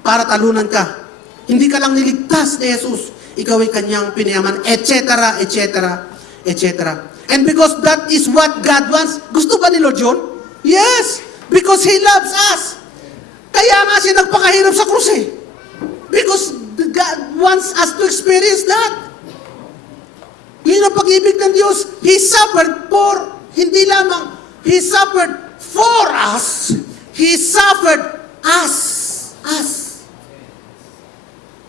para talunan ka. Hindi ka lang niligtas ni Jesus, ikaw ay kanyang pinayaman, etc., etc., etc. And because that is what God wants, gusto ba ni Lord yun? Yes, because He loves us. Kaya nga siya nagpakahirap sa krus eh. Because God wants us to experience that. Yun ang pag-ibig ng Diyos. He suffered for, hindi lamang, He suffered for us. He suffered us. Us.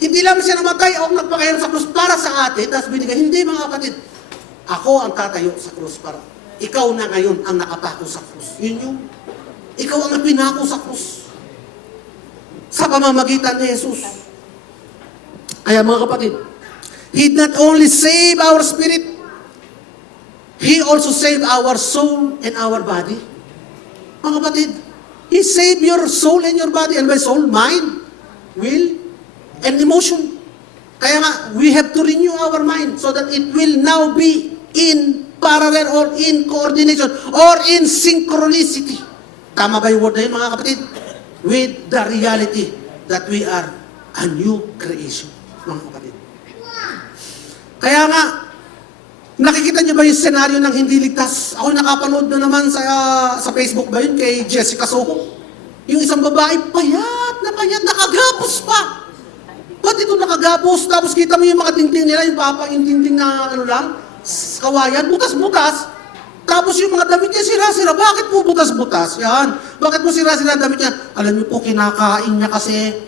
Hindi lamang siya namatay o nagpakahirap sa krus para sa atin, tapos binigay. Hindi mga kapatid. Ako ang tatayo sa krus para ikaw na ngayon ang nakapako sa krus. Yun yung, ikaw ang pinako sa krus. Sa pamamagitan ni Jesus. Kaya mga kapatid, He not only save our spirit, He also save our soul and our body. Mga kapatid, He save your soul and your body. And by soul, mind, will, and emotion. Kaya nga, we have to renew our mind so that it will now be in parallel or in coordination or in synchronicity. Tama ba yung word na yun mga kapatid? With the reality that we are a new creation, mga kapatid. Kaya nga, nakikita niyo ba yung senaryo ng hindi ligtas? Ako nakapanood na naman sa Facebook ba yun kay Jessica Soho? Yung isang babae, payat, nakagapos pa. Ba't ito nakagapos? Tapos kita mo yung mga tingting nila, yung tingting na ano lang, kawayan, butas-butas. Tapos yung mga damit niya, sira-sira. Bakit po butas-butas? Yan. Bakit po sira-sira damit niya? Alam niyo po, kinakain niya kasi.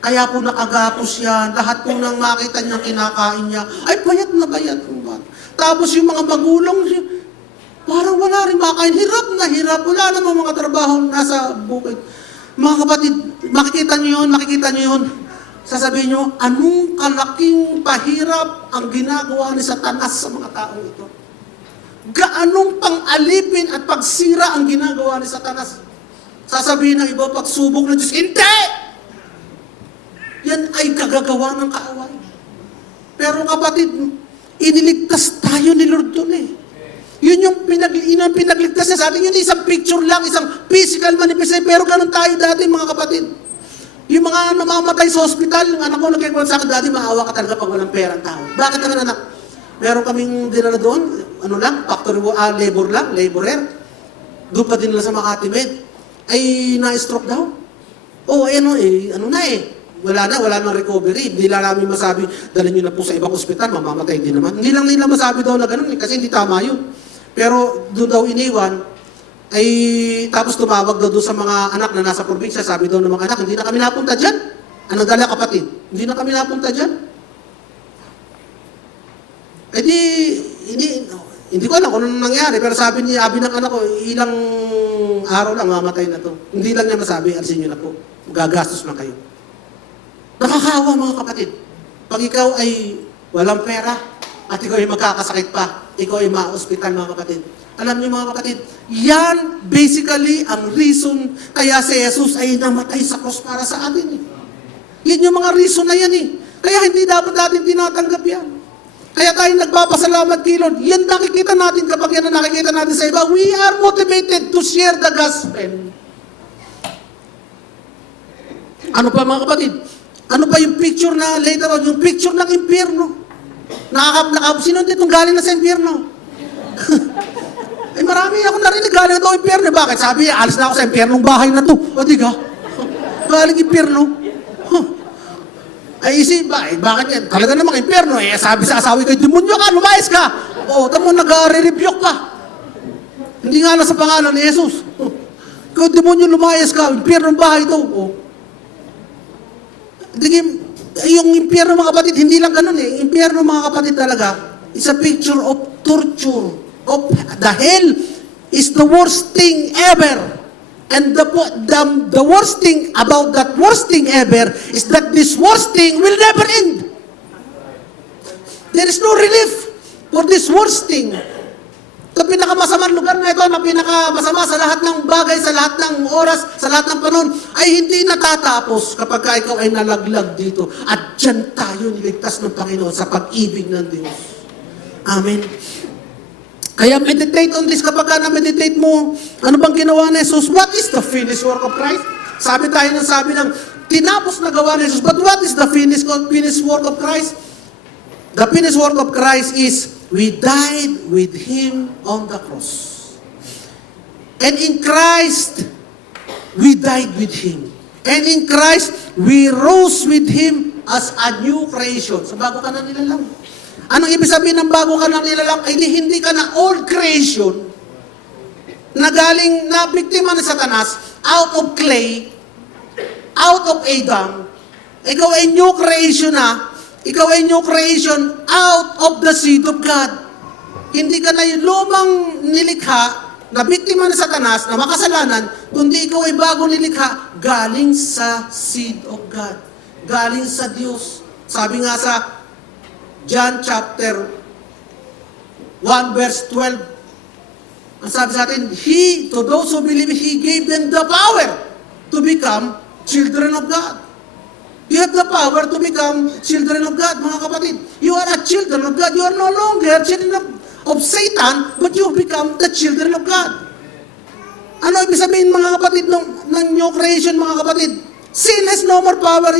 Kaya po nakagapos yan. Lahat po nang makita niya, kinakain niya. Ay, payat na payat. Tapos yung mga magulong, parang wala rin makain. Hirap na hirap. Wala namang mga trabaho nasa bukid. Mga kapatid, makikita niyo yun. Sasabihin niyo, anong kalaking pahirap ang ginagawa ni Satanas sa mga taong ito? Gaanong pang-alipin at pagsira ang ginagawa ni Satanas? Sasabihin ng iba, pagsubok ng Diyos, hindi! Yan ay kagagawa ng kaaway. Pero kapatid, iniligtas tayo ni Lord doon eh. Yun yung pinagligtas niya sa atin. Yun isang picture lang, isang physical manifestation. Pero ganun tayo dati mga kapatid. Yung mga namamatay sa hospital, yung anak ko nagkikwento sa akin, dati maawa ka talaga pag walang pera ang tao. Bakit naman anak? Meron kaming dinala doon, ano lang, factory, laborer. Doon pa dinala sa Makati Med. Ay, na-stroke daw. Oh, ano na eh. Wala na recovery. Hindi lang namin masabi, dalhin nyo na po sa ibang ospital, mamamatay din naman. Hindi lang nila masabi daw na ganun, kasi hindi tama yun. Pero doon daw iniwan, ay tapos tumawag daw doon sa mga anak na nasa probinsya, sabi daw ng mga anak, hindi na kami napunta dyan. Anong dala kapatid? Hindi na kami napunta dyan. Eh hindi ko alam kung anong nangyari, pero sabi ng anak ko, ilang araw lang mamatay na to. Hindi lang niya masabi, alisin nyo na po. Gagastos lang kayo. Nakakawa mga kapatid. Pag ikaw ay walang pera at ikaw ay magkakasakit pa, ikaw ay ma-hospital mga kapatid. Alam niyo mga kapatid, yan basically ang reason kaya si Jesus ay namatay sa cross para sa atin. Yan yung mga reason na yan eh. Kaya hindi dapat natin tinatanggap yan. Kaya tayo nagpapasalamat kay Lord. Yan nakikita natin kapag yan ang nakikita natin sa iba. We are motivated to share the gospel. Ano pa mga kapatid? Ano pa yung picture na later on? Yung picture ng impyerno. Sino ditong galing na sa impyerno? Eh marami ako narinig galing ito impyerno. Bakit? Sabi niya, alis na ako sa impyernong bahay na to. O di ka? Galing impyerno. Huh. Ay isip, bakit yan? Talaga namang impyerno. Eh sabi sa asawi kay demonyo ka, lumayas ka. O, tamo nag-re-rebuke ka. Hindi nga na sa pangalan ni Jesus. Ikaw demonyo, lumayas ka. Impyernong bahay to. O. Yung impyerno mga kapatid, hindi lang ganun eh. Impyerno mga kapatid talaga, is a picture of torture. Of the hell is the worst thing ever. And the worst thing about that worst thing ever is that this worst thing will never end. There is no relief for this worst thing. Sa pinakamasamang lugar na ito, na pinakamasama sa lahat ng bagay, sa lahat ng oras, sa lahat ng panahon, ay hindi natatapos kapag ikaw ay nalaglag dito. At dyan tayo niligtas ng Panginoon sa pag-ibig ng Diyos. Amen. Kaya meditate on this kapag na-meditate mo, ano bang ginawa ni Jesus? What is the finished work of Christ? Sabi ng tinapos na gawa ni Jesus. But what is the finished work of Christ? The finished work of Christ is we died with Him on the cross. And in Christ, we died with Him. And in Christ, we rose with Him as a new creation. So bago ka na nilalang. Anong ibig sabihin ng bago ka na nilalang? Ay hindi ka na old creation na galing na biktima ni Satanas out of clay, out of Adam. Ikaw ay new creation na. Ikaw ay new creation out of the seed of God. Hindi ka na yung lumang nilikha na biktima ng Satanas, na makasalanan, kundi ikaw ay bagong nilikha galing sa seed of God. Galing sa Diyos. Sabi nga sa John chapter 1 verse 12, ang sabi sa atin, to those who believe, He gave them the power to become children of God. You have the power to become children of God, mga kapatid. You are a children of God. You are no longer children of Satan, but you become the children of God. Ano ibig sabihin, mga kapatid, ng new creation, mga kapatid? Sin has no more power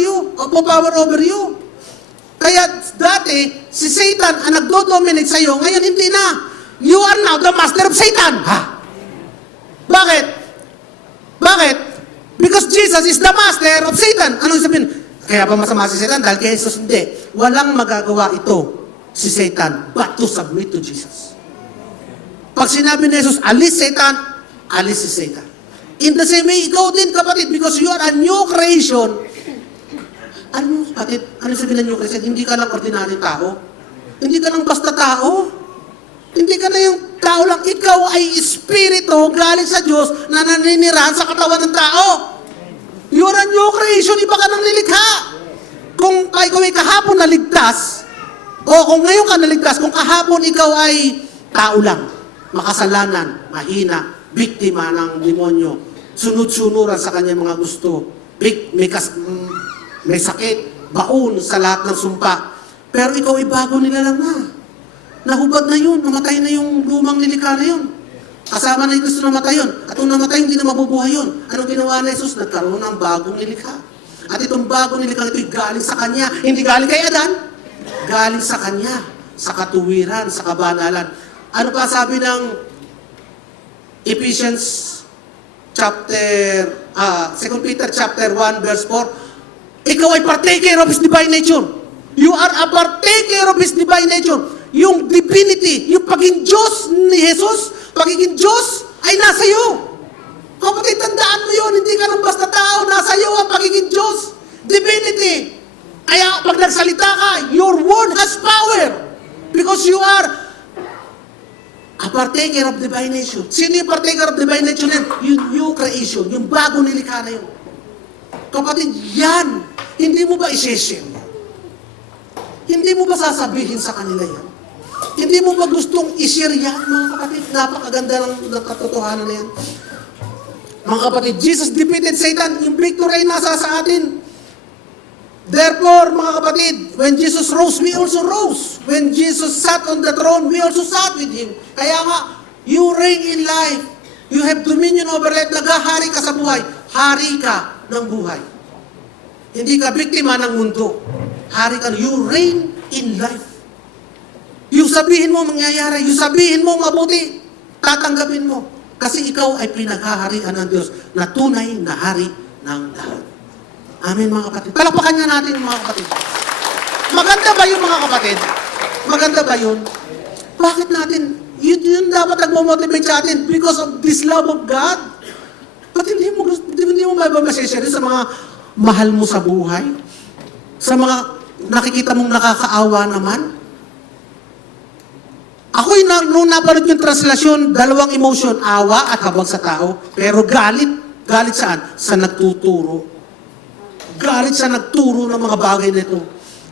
over you. Kaya dati, si Satan ang nagdo-dominate sa'yo, ngayon hindi na. You are now the master of Satan. Ha? Bakit? Because Jesus is the master of Satan. Ano ibig sabihin? Kaya ba masama si Satan? Dahil kay Jesus hindi. Walang magagawa ito si Satan but to submit to Jesus. Pag sinabi ni Jesus, alis Satan, alis si Satan. In the same way, ikaw din kapatid, because you are a new creation. Ano kapatid? Ano sabihin ng new creation? Hindi ka lang ordinary tao. Hindi ka lang basta tao. Hindi ka na yung tao lang. Ikaw ay espiritu galing sa Diyos na naninirahan sa katawan ng tao. You're a new creation, iba ka nang nilikha. Kung ikaw ay kahapon naligtas, o kung ngayon ka naligtas, kung kahapon ikaw ay tao lang, makasalanan, mahina, biktima ng demonyo, sunod-sunuran sa kanyang mga gusto, may sakit, baon sa lahat ng sumpa. Pero ikaw ay bago nilalang na. Nahubad na yun, namatay na yung lumang nilikha na yun. Kasama na yung gusto namatay yun. At kung namatay, hindi na mabubuhay yun. Anong ginawa ni Jesus? Nagkaroon ng bagong nilikha. At itong bagong nilikha ito'y galing sa Kanya. Hindi galing kay Adan. Galing sa Kanya. Sa katuwiran, sa kabanalan. Ano pa sabi ng Ephesians chapter, 2 Peter chapter 1 verse 4, ikaw ay partaker of His divine nature. You are a partaker of His divine nature. Yung divinity, yung pagiging Diyos ni Jesus, pagiging Diyos ay nasa iyo. Kapatid, tandaan mo yun, hindi ka nang basta tao, nasa iyo ang pagiging Diyos. Divinity. Kaya pag nagsalita ka, your word has power. Because you are a partaker of divine nature. Sino yung partaker of divine nature na yun? Yung new creation, yung bago nilikha na yun. Kapatid, yan. Hindi mo ba i-share? Hindi mo ba sasabihin sa kanila yan? Hindi mo ba gustong i-share yan, mga kapatid? Napakaganda ng katotohanan na yan. Mga kapatid, Jesus defeated Satan. Yung victory ay nasa sa atin. Therefore, mga kapatid, when Jesus rose, we also rose. When Jesus sat on the throne, we also sat with Him. Kaya nga, you reign in life. You have dominion over life. Nagahari ka sa buhay. Hari ka ng buhay. Hindi ka biktima ng mundo. Hari ka, you reign in life. Yung sabihin mo mangyayari, yung sabihin mo mabuti, tatanggapin mo. Kasi ikaw ay pinaghaharian ng Diyos na tunay na hari ng lahat. Amen mga kapatid. Palakpakan niya natin mga kapatid. Maganda ba yun mga kapatid? Maganda ba yun? Bakit natin? Yun dapat nagmo-motivate sa atin because of this love of God. Ba't hindi mo mababasisya sa mga mahal mo sa buhay? Sa mga nakikita mong nakakaawa naman? Ako'y nung napanood yung translasyon, dalawang emotion, awa at habag sa tao. Pero galit. Galit saan? Sa nagtuturo. Galit sa nagturo ng mga bagay nito.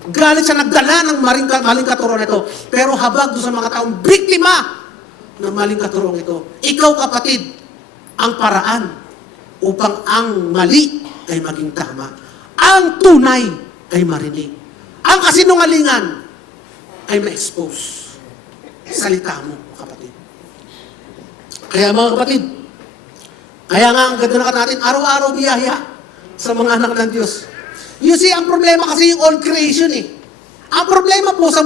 Galit sa nagdala ng maling katuruan ito. Pero habag doon sa mga taong biktima ng maling katuruan ito. Ikaw kapatid, ang paraan upang ang mali ay maging tama. Ang tunay ay marinig. Ang kasinungalingan ay ma-expose. Salita mo, kapatid. Kaya mga kapatid, kaya nga ang ganda na natin, araw-araw biyaya sa mga anak ng Diyos. You see, ang problema kasi yung old creation eh. Ang problema po sa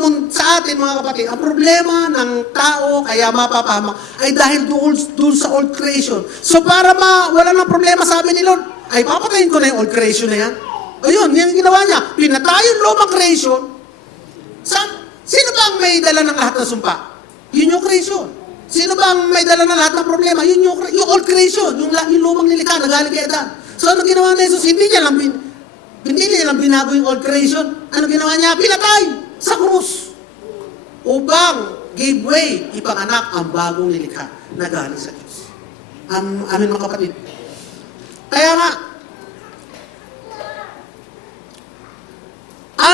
atin mga kapatid, ang problema ng tao kaya mapapahamak ay dahil doon sa old creation. So para wala ng problema sabi ni Lord, ay papatayin ko na yung old creation na yan. Ayun, yan ang ginawa niya. Pinatay yung lumang creation. Sino ba ang may dala ng lahat ng sumpa? Yun yung creation. Sino ba ang may dala ng lahat ng problema? Yun yung old creation, yung lumang nilikha na galing kay Adan. So ano ginawa ni Jesus? Hindi niya lang binago yung old creation. Ano ginawa niya? Pinatay sa krus. Upang give way, ipanganak ang bagong nilikha na galing sa Diyos. Amin mga kapatid. Kaya nga,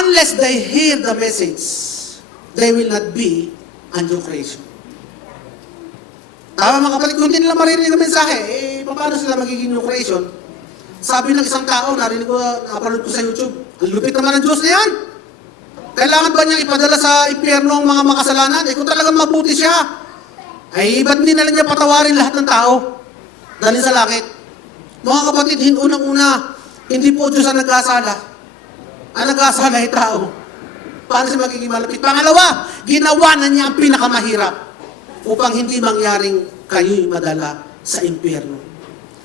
unless they hear the message, they will not be a new creation. Tama mga kapatid, kung hindi nila maririnig ang mensahe, paano sila magiging new creation? Sabi ng isang tao, napanood ko sa YouTube, ang lupit naman ng Diyos na yan. Kailangan ba niya ipadala sa impyerno ang mga makasalanan? Kung talagang mabuti siya, ay ba't hindi na lang niya patawarin lahat ng tao? Dalhin sa langit. Mga kapatid, unang-una, hindi po Diyos ang nag-asala. Ang nag-asala ay tao. Paano siya magiging malapit? Pangalawa, ginawa na niya ang pinakamahirap upang hindi mangyaring kayo'y madala sa impyerno.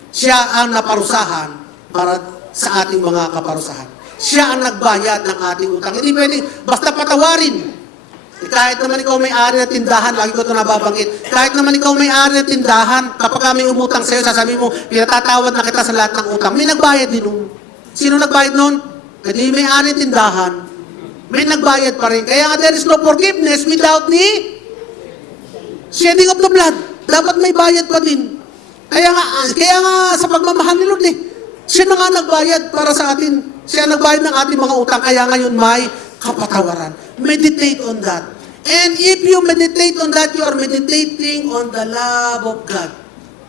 Siya ang naparusahan para sa ating mga kaparusahan. Siya ang nagbayad ng ating utang. Hindi pwedeng basta patawarin. Kahit naman ikaw may-ari ng tindahan, lagi ko ito nababanggit, kahit naman ikaw may-ari ng tindahan, kapag kami umutang sa'yo, sasabihin mo, pinatatawad na kita sa lahat ng utang. May nagbayad din nun. Sino nagbayad nun? Hindi may-ari ng tindahan. May nagbayad pa rin. Kaya nga there is no forgiveness without the shedding of the blood. Dapat may bayad pa din. Kaya nga sa pagmamahal ni Lord siya na nga nagbayad para sa atin. Siya nagbayad ng ating mga utang. Kaya ngayon may kapatawaran. Meditate on that. And if you meditate on that, you are meditating on the love of God.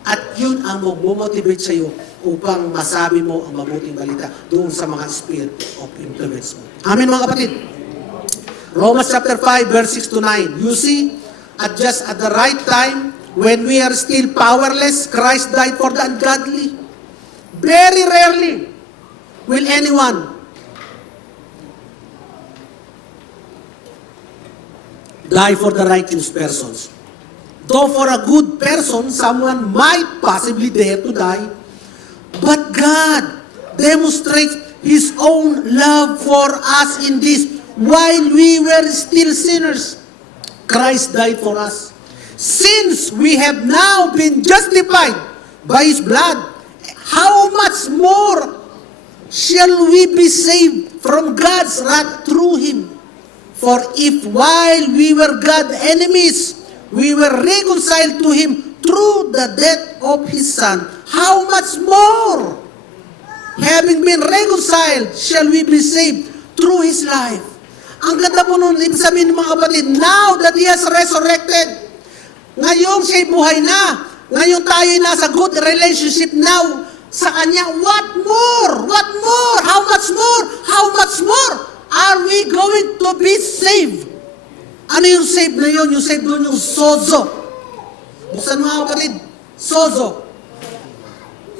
At yun ang mag-motivate sa iyo upang masabi mo ang mabuting balita doon sa mga spirit of influence mo. Amen mga kapatid. Romans chapter 5 verse 6 to 9. You see, just at the right time, when we are still powerless, Christ died for the ungodly. Very rarely will anyone die for the righteous persons. Though for a good person, someone might possibly dare to die, but God demonstrates His own love for us in this. While we were still sinners, Christ died for us. Since we have now been justified by His blood, how much more shall we be saved from God's wrath through Him? For if while we were God's enemies, we were reconciled to Him through the death of His Son, how much more, having been reconciled, shall we be saved through His life? Ang ganda po nun, ibig sabihin ng mga kapatid, now that He has resurrected, ngayong siya'y buhay na, ngayong tayo'y nasa good relationship now sa Kanya, what more? What more? How much more? How much more are we going to be saved? Ano yung save na yun? Yung save doon yung sozo. Buksan mo mga kapatid. Sozo.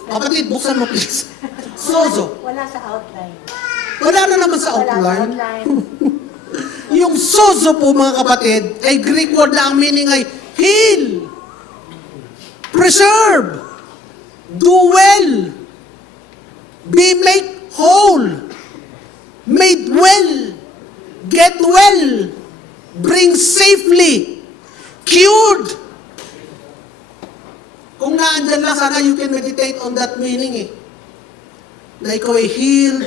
Kapatid, buksan mo please. Sozo. Wala sa outline. Wala na naman sa Wala na outline. online. Yung sozo po mga kapatid, ay Greek word na ang meaning ay heal, preserve, do well, be made whole, made well, get well, bring safely, cured. Kung naandyan lang, sana you can meditate on that meaning eh. Na ikaw ay healed,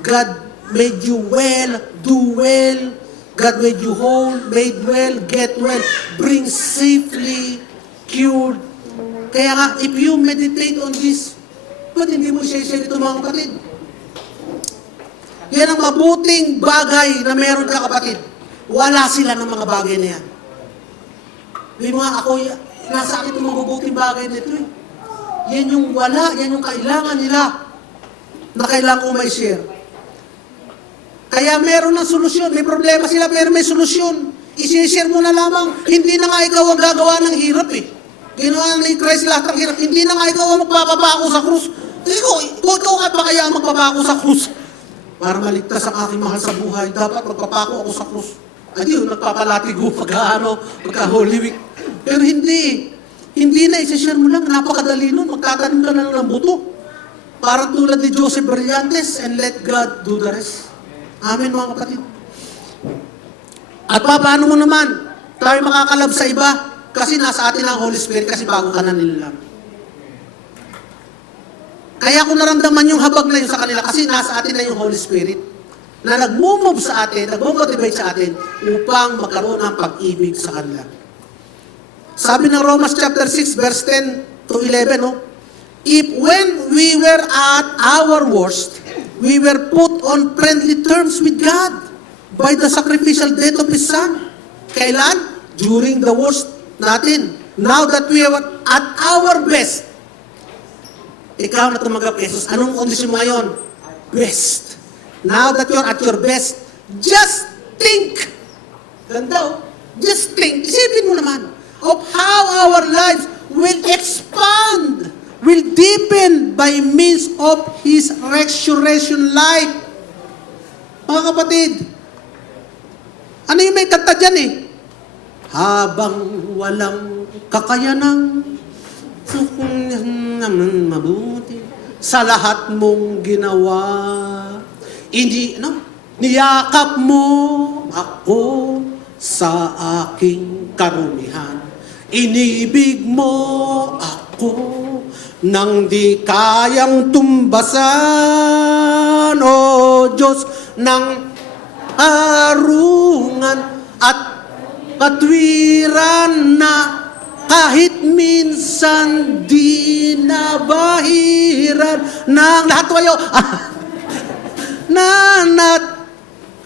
God made you well, do well, God made you whole, made well, get well, bring safely, cured. Kaya nga, if you meditate on this, ba't hindi mo share ito mga kapatid? Yan ang mabuting bagay na meron ka kapatid. Wala sila ng mga bagay na yan. May mga ako, nasa akin itong mabubuting bagay nito eh. Yan yung wala, yan yung kailangan nila na kailangan ko may share. Kaya meron ng solusyon. May problema sila pero may solusyon. I-share mo na lamang. Hindi na nga ikaw ang gagawa ng hirap eh. Ginawa ni Christ lahat ng hirap. Hindi na nga ikaw ang magpapapako sa krus. Ikaw ka ba kaya ang magpapako sa krus? Para maligtas ang aking mahal sa buhay, dapat magpapako ako sa krus. Ay di, nagpapalatigo pagka Holy Week. Pero hindi. Hindi na, i-share mo lang. Napakadali nun. Magtatanim ka na lang ng buto. Parang tulad ni Joseph Brillantes, and let God do the rest. Amen mga kapatid. At paano mo naman tayo makakalab sa iba? Kasi nasa atin ang Holy Spirit, kasi bago ka na nilalang. Kaya ko naramdaman yung habag na yun sa kanila, kasi nasa atin na yung Holy Spirit na nag-move sa atin, nag-motivate sa atin upang magkaroon ng pag-ibig sa kanila. Sabi ng Romans chapter 6 verse 10 to 11, no? If when we were at our worst, we were put on friendly terms with God by the sacrificial death of His Son. Kailan? During the worst natin. Now that we are at our best, ikaw na tumanggap kay Jesus, anong kondisyon mo ngayon? Best. Now that you're at your best, just think. Ganda oh. Just think. Isipin mo naman of how our lives will expand, will deepen by means of His resurrection life. Mga kapatid, ano yung may kanta dyan eh? Habang walang kakayanang naman mabuti sa lahat mong ginawa, niyakap mo ako sa aking karumihan. Inibig mo ako nang di kayang tumbasan, O Diyos ng arungan at katwiran na kahit minsan di nabahiran ng lahat kayo.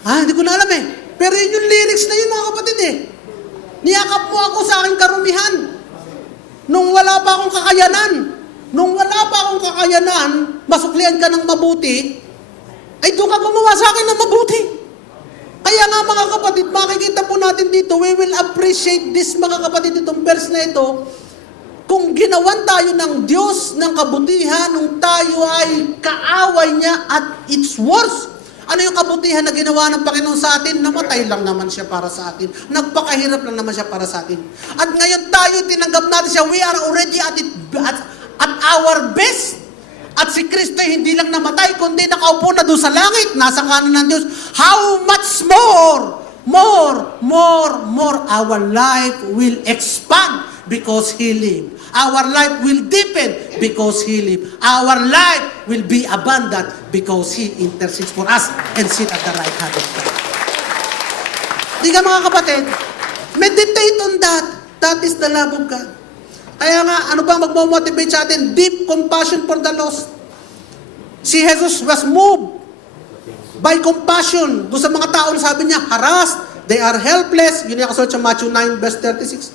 Hindi ko na alam eh. Pero yun yung lyrics na yun mga kapatid eh. Niyakap mo ako sa aking karumihan. Nung wala pa akong kakayanan, masuklian ka ng mabuti, ay doon ka gumawa sa akin ng mabuti. Kaya nga mga kapatid, makikita po natin dito, we will appreciate this mga kapatid, itong verse na ito, kung ginawan tayo ng Diyos ng kabutihan, nung tayo ay kaaway niya at it's worse. Ano yung kabutihan na ginawa ng Panginoon sa atin? Namatay lang naman siya para sa atin. Nagpakahirap lang naman siya para sa atin. At ngayon tayo, tinanggap natin siya, we are already at our best. At si Kristo hindi lang namatay, kundi nakaupo na doon sa langit, nasa kanan ng Diyos. How much more, our life will expand because He lived. Our life will deepen because He lived. Our life will be abundant because He intercedes for us and sit at the right hand of God. Diga mga kapatid, meditate on that. That is the love of God. Kaya nga, ano ba magmomotivate sa atin? Deep compassion for the lost. Si Jesus was moved by compassion. Doon sa mga tao, sabi niya, harassed, they are helpless. Yun yung kasunod sa Matthew 9, verse 36.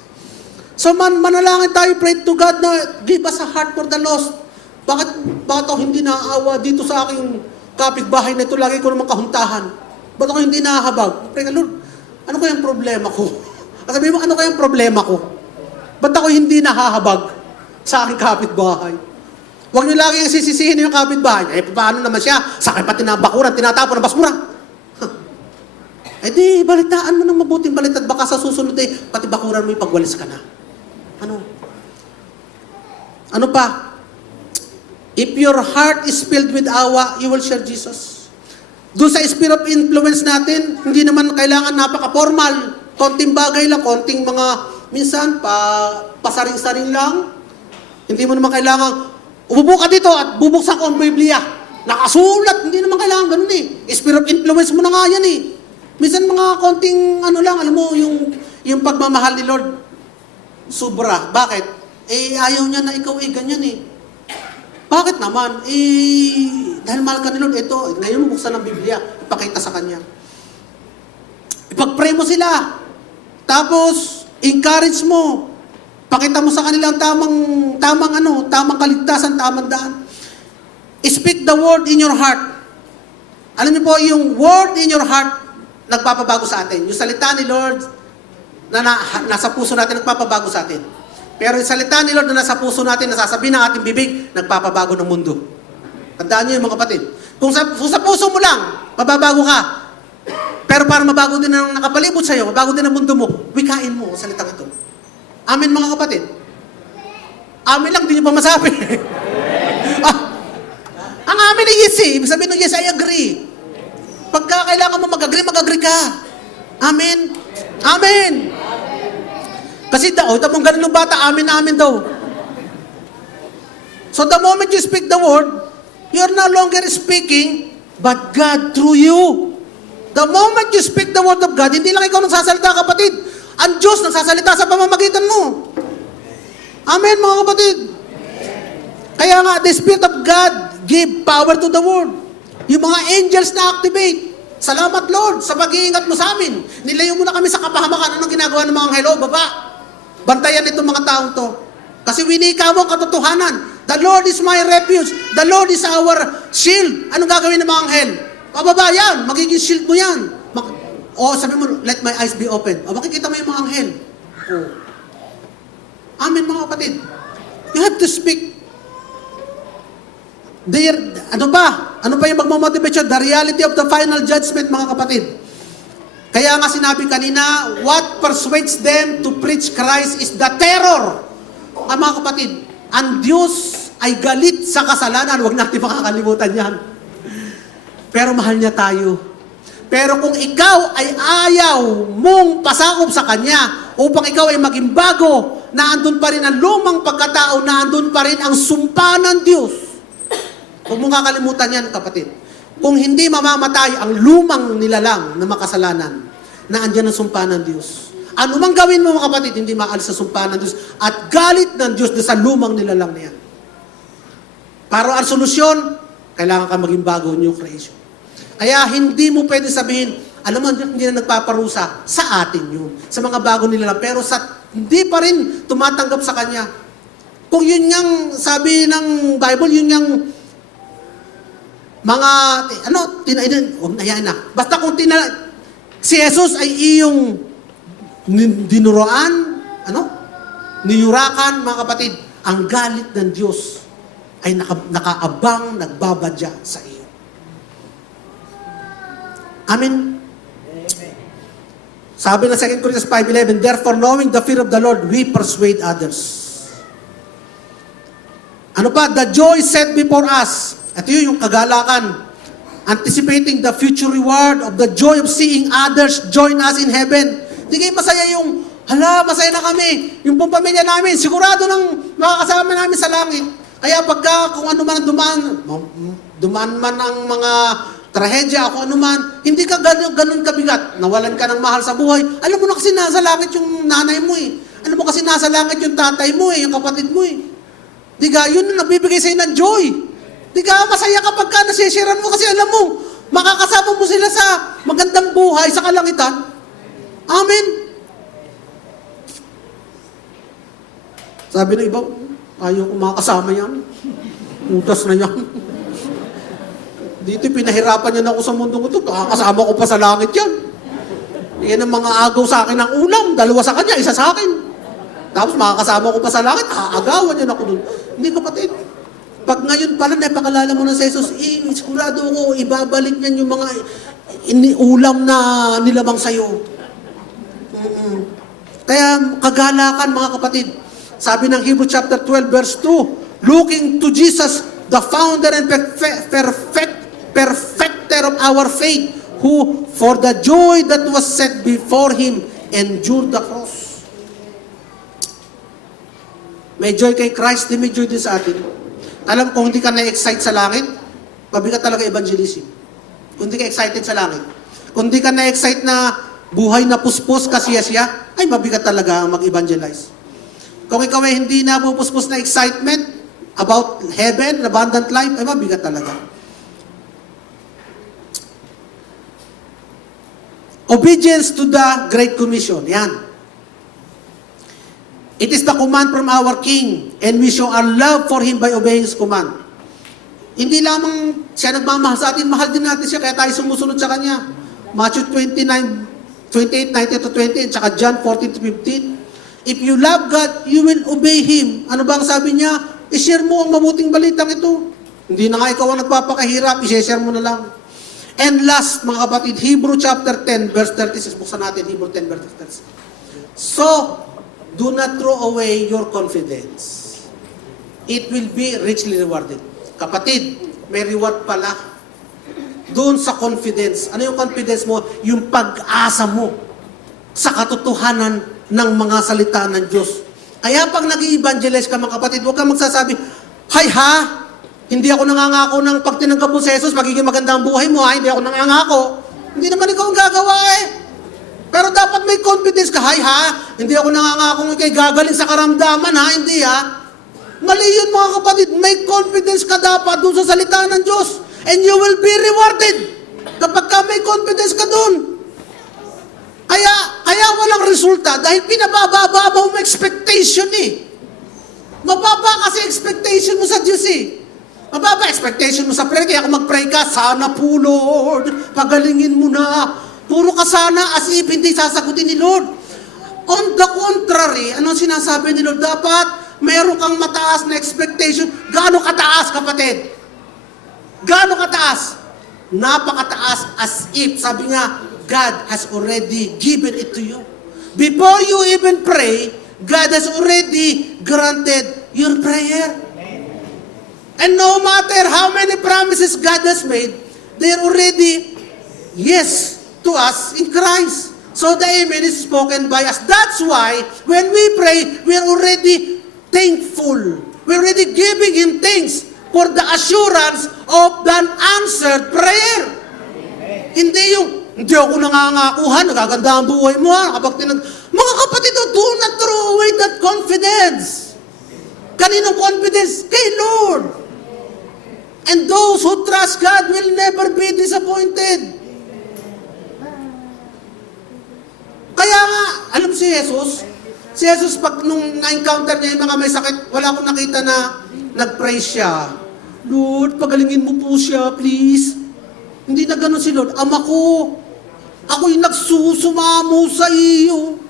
So manalangin tayo, pray to God na give us a heart for the lost. Bakit ako hindi naaawa dito sa aking kapitbahay na ito? Lagi ko naman kahuntahan. Ba't ako hindi nahahabag? Pray ka, Lord, ano kayang problema ko? At sabi mo, ano kayang problema ko? Ba't ako hindi nahahabag sa aking kapitbahay? Huwag nyo lagi ang sisisihin yung kapitbahay. Eh, paano naman siya? Sa akin pati na bakuran, tinatapon ng basura. Eh di, balitaan mo ng mabuting balitat. Baka sa susunod pati bakuran mo ipagwalis ka na. Ano pa? If your heart is filled with awa, you will share Jesus. Doon sa sphere of influence natin, hindi naman kailangan napaka-formal. Konting bagay lang, konting mga, minsan, pasaring-saring lang. Hindi mo naman kailangan, umupo ka dito at bubuksan ko ang Biblia. Nakasulat, hindi naman kailangan ganun eh. Sphere of influence mo na nga yan eh. Minsan mga konting, lang, alam mo, yung pagmamahal ni Lord, sobra. Bakit? Eh, ayaw niya na ikaw ganyan eh. Bakit naman? Dahil mahal ka ni Lord, ito, ngayon mo buksan ng Biblia, ipakita sa Kanya. Ipag-pray mo sila. Tapos, encourage mo. Pakita mo sa kanila ang tamang kaligtasan, tamang daan. Speak the word in your heart. Alam niyo po, yung word in your heart, nagpapabago sa atin. Yung salita ni Lord, nasa puso natin, nagpapabago sa atin. Pero yung salita ni Lord na nasa puso natin, nasasabihin ng ating bibig, nagpapabago ng mundo. Tandaan niyo yung mga kapatid. Kung sa puso mo lang, mababago ka. Pero para mabago din ang nakapalibot sa'yo, mabago din ang mundo mo, wikain mo ang salitang ito. Amen mga kapatid. Amen lang, di niyo pa masabi. Ang amen ay yes eh. Ibig sabihin ng yes, I agree. Pagka kailangan mo mag-agree, mag-agree ka. Amen. Amen. Kasi tamang ganun ng bata, amin daw. So the moment you speak the word, you're no longer speaking, but God through you. The moment you speak the word of God, hindi lang ikaw nagsasalita, kapatid. Ang Diyos nagsasalita sa pamamagitan mo. Amen, mga kapatid. Kaya nga, the Spirit of God give power to the word. Yung mga angels na activate. Salamat, Lord, sa pag-iingat mo sa amin. Nilayo mo na kami sa kapahamakan. Anong ginagawa ng mga anghel? Baba. Bantayan itong mga taong to. Kasi winika mo ang katotohanan. The Lord is my refuge. The Lord is our shield. Anong gagawin ng mga anghel? Pababa yan. Magiging shield mo yan. Sabi mo, let my eyes be open. Makikita mo yung mga anghel. Amen, mga kapatid. You have to speak. Ano pa yung magmamotivate siya? The reality of the final judgment, mga kapatid. Kaya nga sinabi kanina, what persuades them to preach Christ is the terror. Mga kapatid, ang Diyos ay galit sa kasalanan. Huwag natin makakalimutan yan. Pero mahal niya tayo. Pero kung ikaw ay ayaw mong pasakop sa Kanya upang ikaw ay maging bago, naandun pa rin ang lumang pagkatao, naandun pa rin ang sumpa ng Diyos. Huwag mong kakalimutan yan, kapatid. Kung hindi mamamatay ang lumang nilalang na makasalanan, na andyan ang sumpa ng Diyos. Ano mang gawin mo, mga kapatid, hindi maalis sa sumpa ng Diyos at galit ng Diyos sa lumang nilalang na yan. Para ang solusyon, kailangan ka maging bago, new creation. Kaya hindi mo pwede sabihin, alam mo, hindi na nagpaparusa sa atin yun, sa mga bago nilalang, pero hindi pa rin tumatanggap sa Kanya. Kung yun yung sabi ng Bible, yun yung mga, huwag na yan na. Basta kung si Jesus ay iyong dinuroan, niyurakan, mga kapatid, ang galit ng Diyos ay nakaabang, nagbabadya sa iyo. Amen? Sabi ng 2 Corinthians 5:11, therefore, knowing the fear of the Lord, we persuade others. Ano pa? The joy set before us. Ito yung kagalakan. Anticipating the future reward of the joy of seeing others join us in heaven. Hindi kayo masaya yung, masaya na kami. Yung pong pamilya namin, sigurado nang makakasama namin sa langit. Kaya pagka kung ano man ang dumaan man ang mga trahedya, kung ano man, hindi ka ganun kabigat. Nawalan ka ng mahal sa buhay. Alam mo na kasi nasa langit yung nanay mo eh. Alam mo kasi nasa langit yung tatay mo eh, yung kapatid mo eh. Di ka, yun ang nagbibigay sa'yo ng joy. Di ka, masaya kapag ka nasisiran mo kasi alam mo, makakasama mo sila sa magandang buhay sa kalangitan. Amen. Sabi ng iba, ayaw ko makakasama yan. Utas na yan. Dito pinahirapan niya na ako sa mundong ito. Kakasama ko pa sa langit yan. Yan ang mga agaw sa akin ng ulam. 2 sa kanya, 1 sa akin. Tapos makakasama ko pa sa langit, aagawan niya na ako dun. Hindi, kapatid. Pag ngayon pala napakalala mo na sa Jesus, sigurado ko, ibabalik niyan yung mga ulam na nilamang sa'yo. Kaya kagalakan mga kapatid. Sabi ng Hebrew chapter 12 verse 2, looking to Jesus, the founder and perfecter of our faith, who for the joy that was set before him endured the cross. May joy kay Christ, di may joy din sa atin. Alam kung hindi ka na-excite sa langit, mabigat talaga evangelism. Kung hindi ka excited sa langit. Kung hindi ka na-excite na buhay na puspos, kasiyasya, ay mabigat talaga mag-evangelize. Kung ikaw ay hindi na pupuspos na excitement about heaven, abundant life, ay mabigat talaga. Obedience to the Great Commission. Yan. It is the command from our King, and we show our love for Him by obeying His command. Hindi lamang siya nagmamahal sa atin, mahal din natin siya, kaya tayo sumusunod sa Kanya. Matthew 28, 19 to 20, and saka John 14 to 15. If you love God, you will obey Him. Ano ba ang sabi niya? I-share mo ang mabuting balitang ito. Hindi na nga ikaw ang nagpapakahirap, i-share mo na lang. And last, mga kapatid, Hebrew chapter 10, verse 36. Buksan natin, Hebrew 10, verse 36. So, do not throw away your confidence. It will be richly rewarded. Kapatid, may reward pala. Doon sa confidence. Ano yung confidence mo? Yung pag-asa mo sa katotohanan ng mga salita ng Diyos. Kaya pag nag-i-evangelize ka mga kapatid, huwag kang magsasabi, hay ha, hindi ako nangangako ng pag tinanggap mo sa Jesus, magiging maganda ang buhay mo ha, hindi ako nangangako. Hindi naman ikaw ang gagawa eh. Pero dapat may confidence ka, hay ha, hindi ako nangangako kay gagaling sa karamdaman ha, hindi ha. Mali yun mga kapatid, may confidence ka dapat doon sa salita ng Diyos. And you will be rewarded kapag ka may confidence ka doon. Kaya walang resulta dahil pinabababa mo expectation eh. Mababa kasi expectation mo sa Diyos eh. Mababa expectation mo sa prayer, kaya kung mag-pray ka, sana po Lord, pagalingin mo na. Puro ka sana as if hindi sasagutin ni Lord. On the contrary, anong sinasabi ni Lord? Dapat meron kang mataas na expectation. Gaano kataas, kapatid? Gaano kataas? Napakataas as if, sabi nga, God has already given it to you. Before you even pray, God has already granted your prayer. And no matter how many promises God has made, they're already yes to us in Christ. So the amen is spoken by us. That's why when we pray, we're already thankful. We're already giving Him thanks for the assurance of the answered prayer. Hindi ako nangangakuhan, nagaganda ang buhay mo ha. Mga kapatid, do not throw away that confidence. Kaninong confidence? Kay Lord. And those who trust God will never be disappointed. Kaya nga, alam si Jesus pag nung na-encounter niya yung mga may sakit, wala akong nakita na nag-pray siya. Lord, pagalingin mo po siya, please. Hindi na ganun si Lord. Ama ko, ako'y nagsusumamo sa iyo.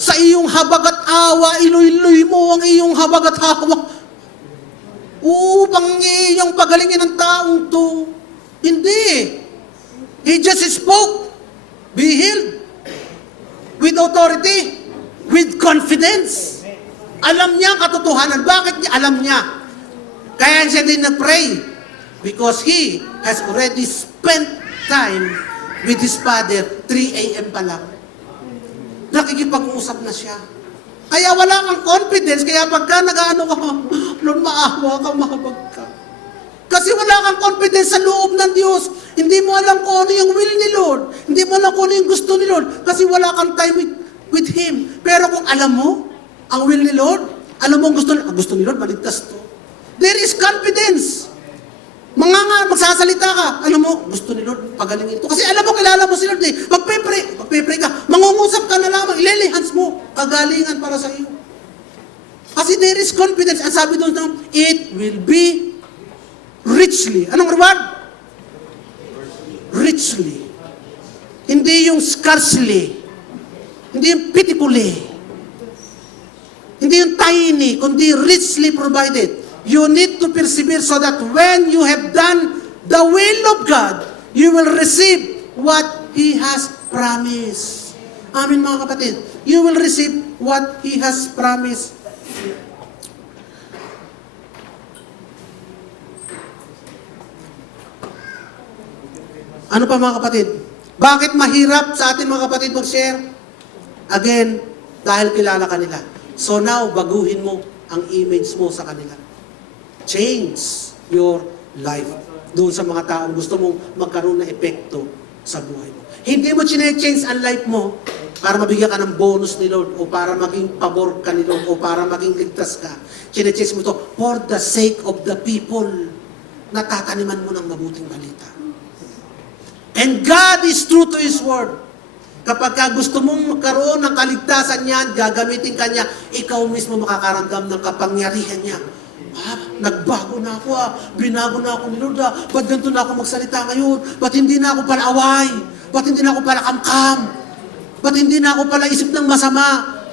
Sa iyong habag at awa, iloy-iloy mo ang iyong habag at awa. Upang iyong pagalingin ang taong to. Hindi. He just spoke. Be healed. With authority. With confidence. Alam niya ang katotohanan. Bakit niya? Alam niya. Kaya siya din nag-pray. Because he has already spent time with his Father 3 a.m. pa lang. Nakikipag-usap na siya. Kaya wala kang confidence, kaya pagka nag-ano ka, Lord, maawa ka, mahabag ka. Kasi wala kang confidence sa loob ng Diyos. Hindi mo alam kung ano yung will ni Lord. Hindi mo alam kung ano yung gusto ni Lord. Kasi wala kang time with Him. Pero kung alam mo, ang will ni Lord, alam mo ang gusto ni Lord, maligtas to. There is confidence. Magsasalita ka. Alam mo, gusto ni Lord, pagalingin ito. Kasi alam mo, kilala mo si Lord eh. Magpe-pray ka. Mangungusap ka na lamang. Ililihans mo. Kagalingan para sa iyo. Kasi there is confidence. Ang sabi doon, it will be richly. Anong reward? Richly. Hindi yung scarcely. Hindi yung pitifully. Hindi yung tiny, kundi richly provided. You need to persevere so that when you have done the will of God, you will receive what He has promised. Amen mga kapatid. You will receive what He has promised. Ano pa mga kapatid? Bakit mahirap sa atin mga kapatid mag-share? Again, dahil kilala ka nila. So now, baguhin mo ang image mo sa kanila. Change your life. Doon sa mga taong gusto mong magkaroon ng epekto sa buhay mo. Hindi mo change ang life mo para mabigyan ka ng bonus ni Lord o para maging pabor ka ni Lord o para maging ligtas ka. Change mo to for the sake of the people na tataniman mo ng mabuting balita. And God is true to His word. Kapag gusto mong magkaroon ng kaligtasan niyan, gagamitin ka niya, ikaw mismo makakaramdam ng kapangyarihan niya. Nagbago na ako binago na ako ni Lord ba't ganito na ako magsalita ngayon? Ba't hindi na ako pala away? Ba't hindi na ako pala kamkam? Ba't hindi na ako pala isip ng masama?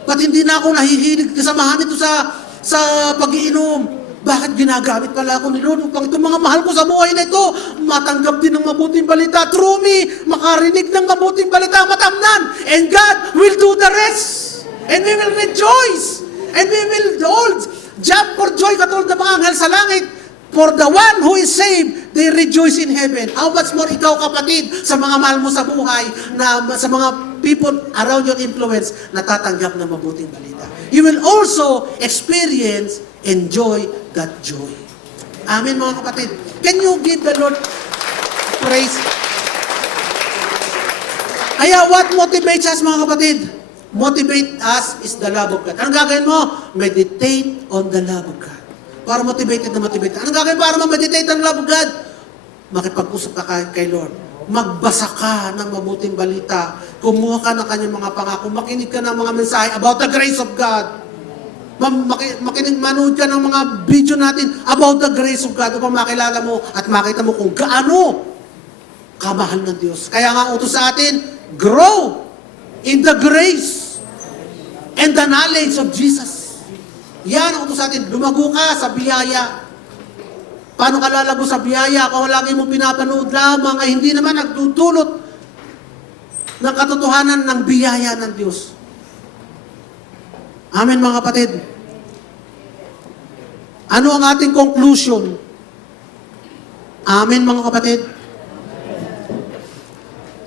Ba't hindi na ako nahihilig kasamahan ito sa pag-iinom? Bakit ginagamit pala ako ni Lord upang itong mga mahal ko sa buhay na ito matanggap din ng mabuting balita through me, makarinig ng mabuting balita, matamnan, and God will do the rest, and we will rejoice, and we will all jump for joy katulad ng mga anghel sa langit. For the one who is saved, they rejoice in heaven. How much more ikaw kapatid sa mga mahal mo sa buhay, na sa mga people around your influence na tatanggap ng mabuting balita. You will also experience, enjoy that joy. Amen mga kapatid. Can you give the Lord praise? Kaya what motivates us mga kapatid? Motivate us is the love of God. Anong gagawin mo? Meditate on the love of God. Para motivated na motivated. Anong gagawin para ma-meditate on the love of God? Makipag-usap ka kay Lord. Magbasa ka ng mabuting balita. Kumuha ka ng kanyang mga pangako. Makinig ka ng mga mensahe about the grace of God. Manood ka ng mga video natin about the grace of God upang makilala mo at makita mo kung gaano kamahal ng Diyos. Kaya nga utos sa atin, grow in the grace and the knowledge of Jesus. Yan ang utos sa atin. Lumago ka sa biyaya. Paano ka lalago sa biyaya kung lagi mo pinapanood lamang ay hindi naman nagtutulot ng katotohanan ng biyaya ng Diyos. Amen mga kapatid. Ano ang ating conclusion? Amen mga kapatid.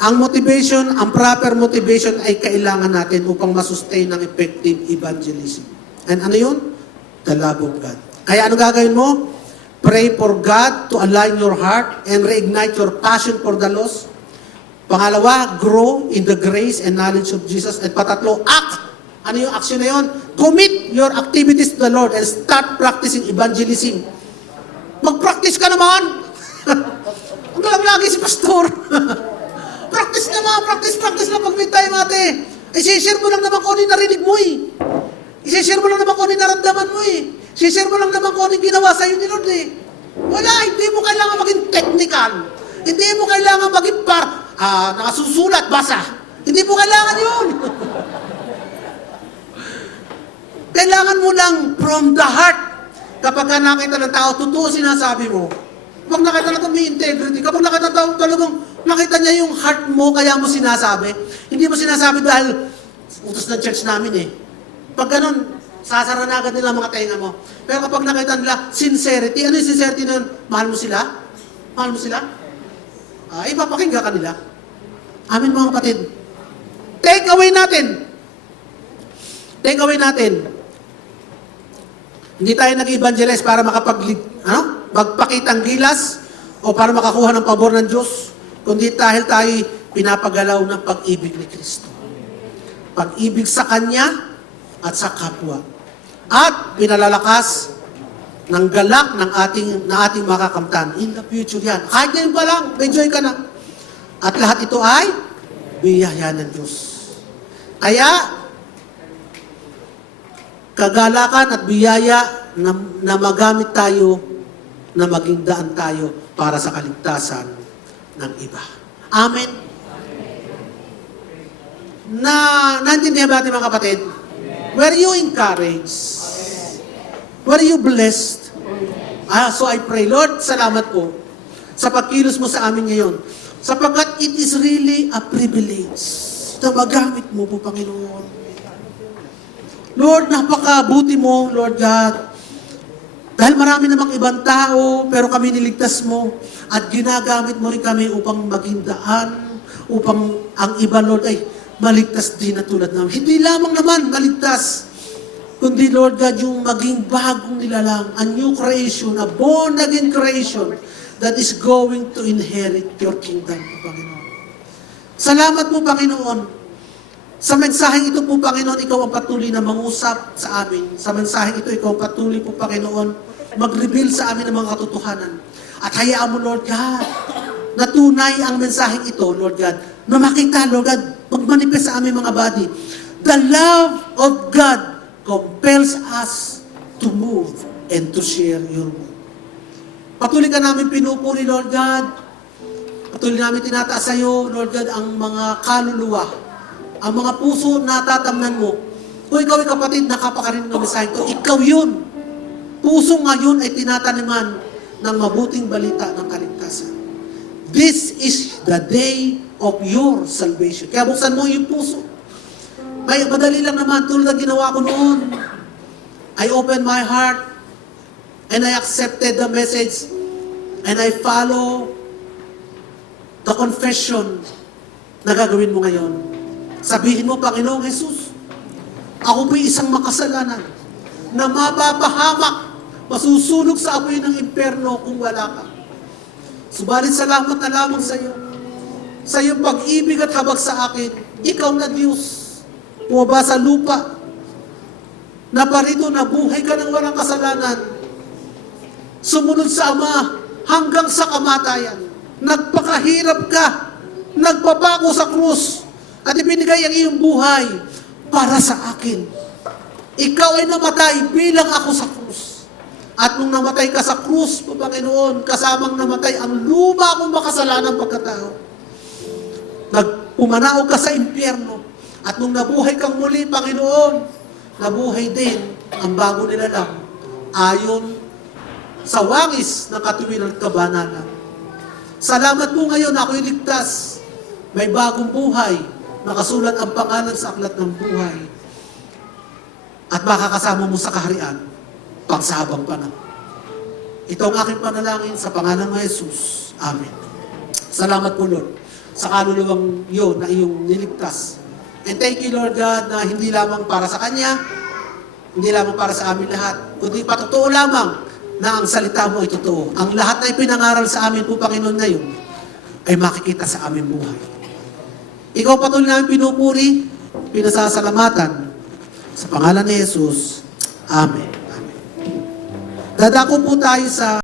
Ang motivation, ang proper motivation ay kailangan natin upang masustain ang effective evangelism. And ano yun? The love of God. Kaya ano gagawin mo? Pray for God to align your heart and reignite your passion for the lost. Pangalawa, grow in the grace and knowledge of Jesus. At patatlo, act. Ano yung action na yun? Commit your activities to the Lord and start practicing evangelism. Mag-practice ka naman. Ano lang lagi si pastor? Practice naman, practice lang pag midtime ate. I-share mo lang naman kung ano yung narinig mo eh. I-share mo lang naman kung ano yung naramdaman mo eh. I-share mo lang naman kung ano yung ginawa sa'yo ni Lord eh. Wala, hindi mo kailangan maging technical. Hindi mo kailangan maging nakasusulat, basa. Hindi mo kailangan yun. Kailangan mo lang from the heart. Kapag nakita ng tao, totoo sinasabi mo. Kapag nakita ng tao, may integrity. Kapag nakita ng tao, talagang nakita niya yung heart mo, kaya mo sinasabi. Hindi mo sinasabi dahil utos ng church namin eh. Pag ganun, sasara na agad nila mga tenga mo. Pero kapag nakita nila, sincerity, ano yung sincerity nun? Mahal mo sila? Mahal mo sila? Ipapakinggan ka nila. Amin mga kapatid. Take away natin. Hindi tayo nag-evangelize para magpakitang gilas o para makakuha ng pabor ng Diyos, kundi dahil tayo pinapagalaw ng pag-ibig ni Kristo. Pag-ibig sa Kanya at sa kapwa. At pinalalakas ng galak ng ating makakamtan. In the future yan. Kahit ngayon pa lang, enjoy ka na. At lahat ito ay biyaya ng Diyos. Kaya, kagalakan at biyaya na magamit tayo, na maging daan tayo para sa kaligtasan ng iba. Amen? Naintindihan ba natin mga kapatid? Were you encouraged? Were you blessed? So I pray, Lord, salamat po sa pagkilos mo sa amin ngayon. Sapagkat it is really a privilege na magamit mo po, Panginoon. Lord, napakabuti mo, Lord God. Dahil marami namang ibang tao, pero kami niligtas mo at ginagamit mo rin kami upang maging daan, upang ang iba, Lord, ay maligtas din na tulad namin. Hindi lamang naman maligtas, kundi, Lord God, yung maging bagong nilalang, a new creation, a born-again creation that is going to inherit your kingdom, Panginoon. Salamat po, Panginoon. Sa mensaheng ito po, Panginoon, ikaw ang patuloy na mangusap sa amin. Sa mensaheng ito, ikaw ang patuloy po, Panginoon, mag-reveal sa amin ng mga katotohanan. At hayaan mo, Lord God, na tunay ang mensaheng ito, Lord God, na makita, Lord God, magmanifest sa aming mga body. The love of God compels us to move and to share your word. Patuloy ka namin pinupuri, Lord God. Patuloy namin tinataas sa iyo, Lord God, ang mga kaluluwa, ang mga puso na tatamnan mo. Kung ikaw ay kapatid, nakapakarinig ng mensahe ito, ikaw yun. Puso ngayon ay tinataniman ng mabuting balita ng kaligtasan. This is the day of your salvation. Kaya buksan mo yung puso. May madali lang naman, tulad ng ginawa ko noon. I opened my heart and I accepted the message and I follow the confession na gagawin mo ngayon. Sabihin mo, Panginoong Jesus, ako po'y isang makasalanan na mapapahamak, masusunog sa apoy ng impyerno kung wala ka. Subalit salamat na lamang sa iyo. Sa iyong pag-ibig at habag sa akin, ikaw na Diyos, bumaba sa lupa, na parito na buhay ka ng walang kasalanan, sumunod sa Ama hanggang sa kamatayan, nagpakahirap ka, nagpapako sa krus, at ibinigay ang iyong buhay para sa akin. Ikaw ay namatay bilang ako sa krus. At nung namatay ka sa krus, Panginoon, kasamang namatay ang luma kong makasalanang pagkatao. Nagpumanaog ka sa impyerno. At nung nabuhay kang muli, Panginoon, nabuhay din ang bago nilalang ayon sa wangis ng katuwiran at kabanalan. Salamat po ngayon, ako'y ligtas. May bagong buhay. Nakasulat ang pangalan sa aklat ng buhay. At makakasama mo sa kaharian pagsabang panahon. Ito ang aking panalangin sa pangalan ng Jesus. Amen. Salamat po, Lord, sa kaluluwang yun na iyong niligtas. And thank you, Lord God, na hindi lamang para sa Kanya, hindi lamang para sa amin lahat, kundi patotoo lamang na ang salita mo ay totoo. Ang lahat na ipinangaral sa amin po, Panginoon, ngayon, ay makikita sa aming buhay. Ikaw patuloy namin pinupuri, pinasasalamatan, sa pangalan ni Jesus. Amen. Amen. Dadako po tayo sa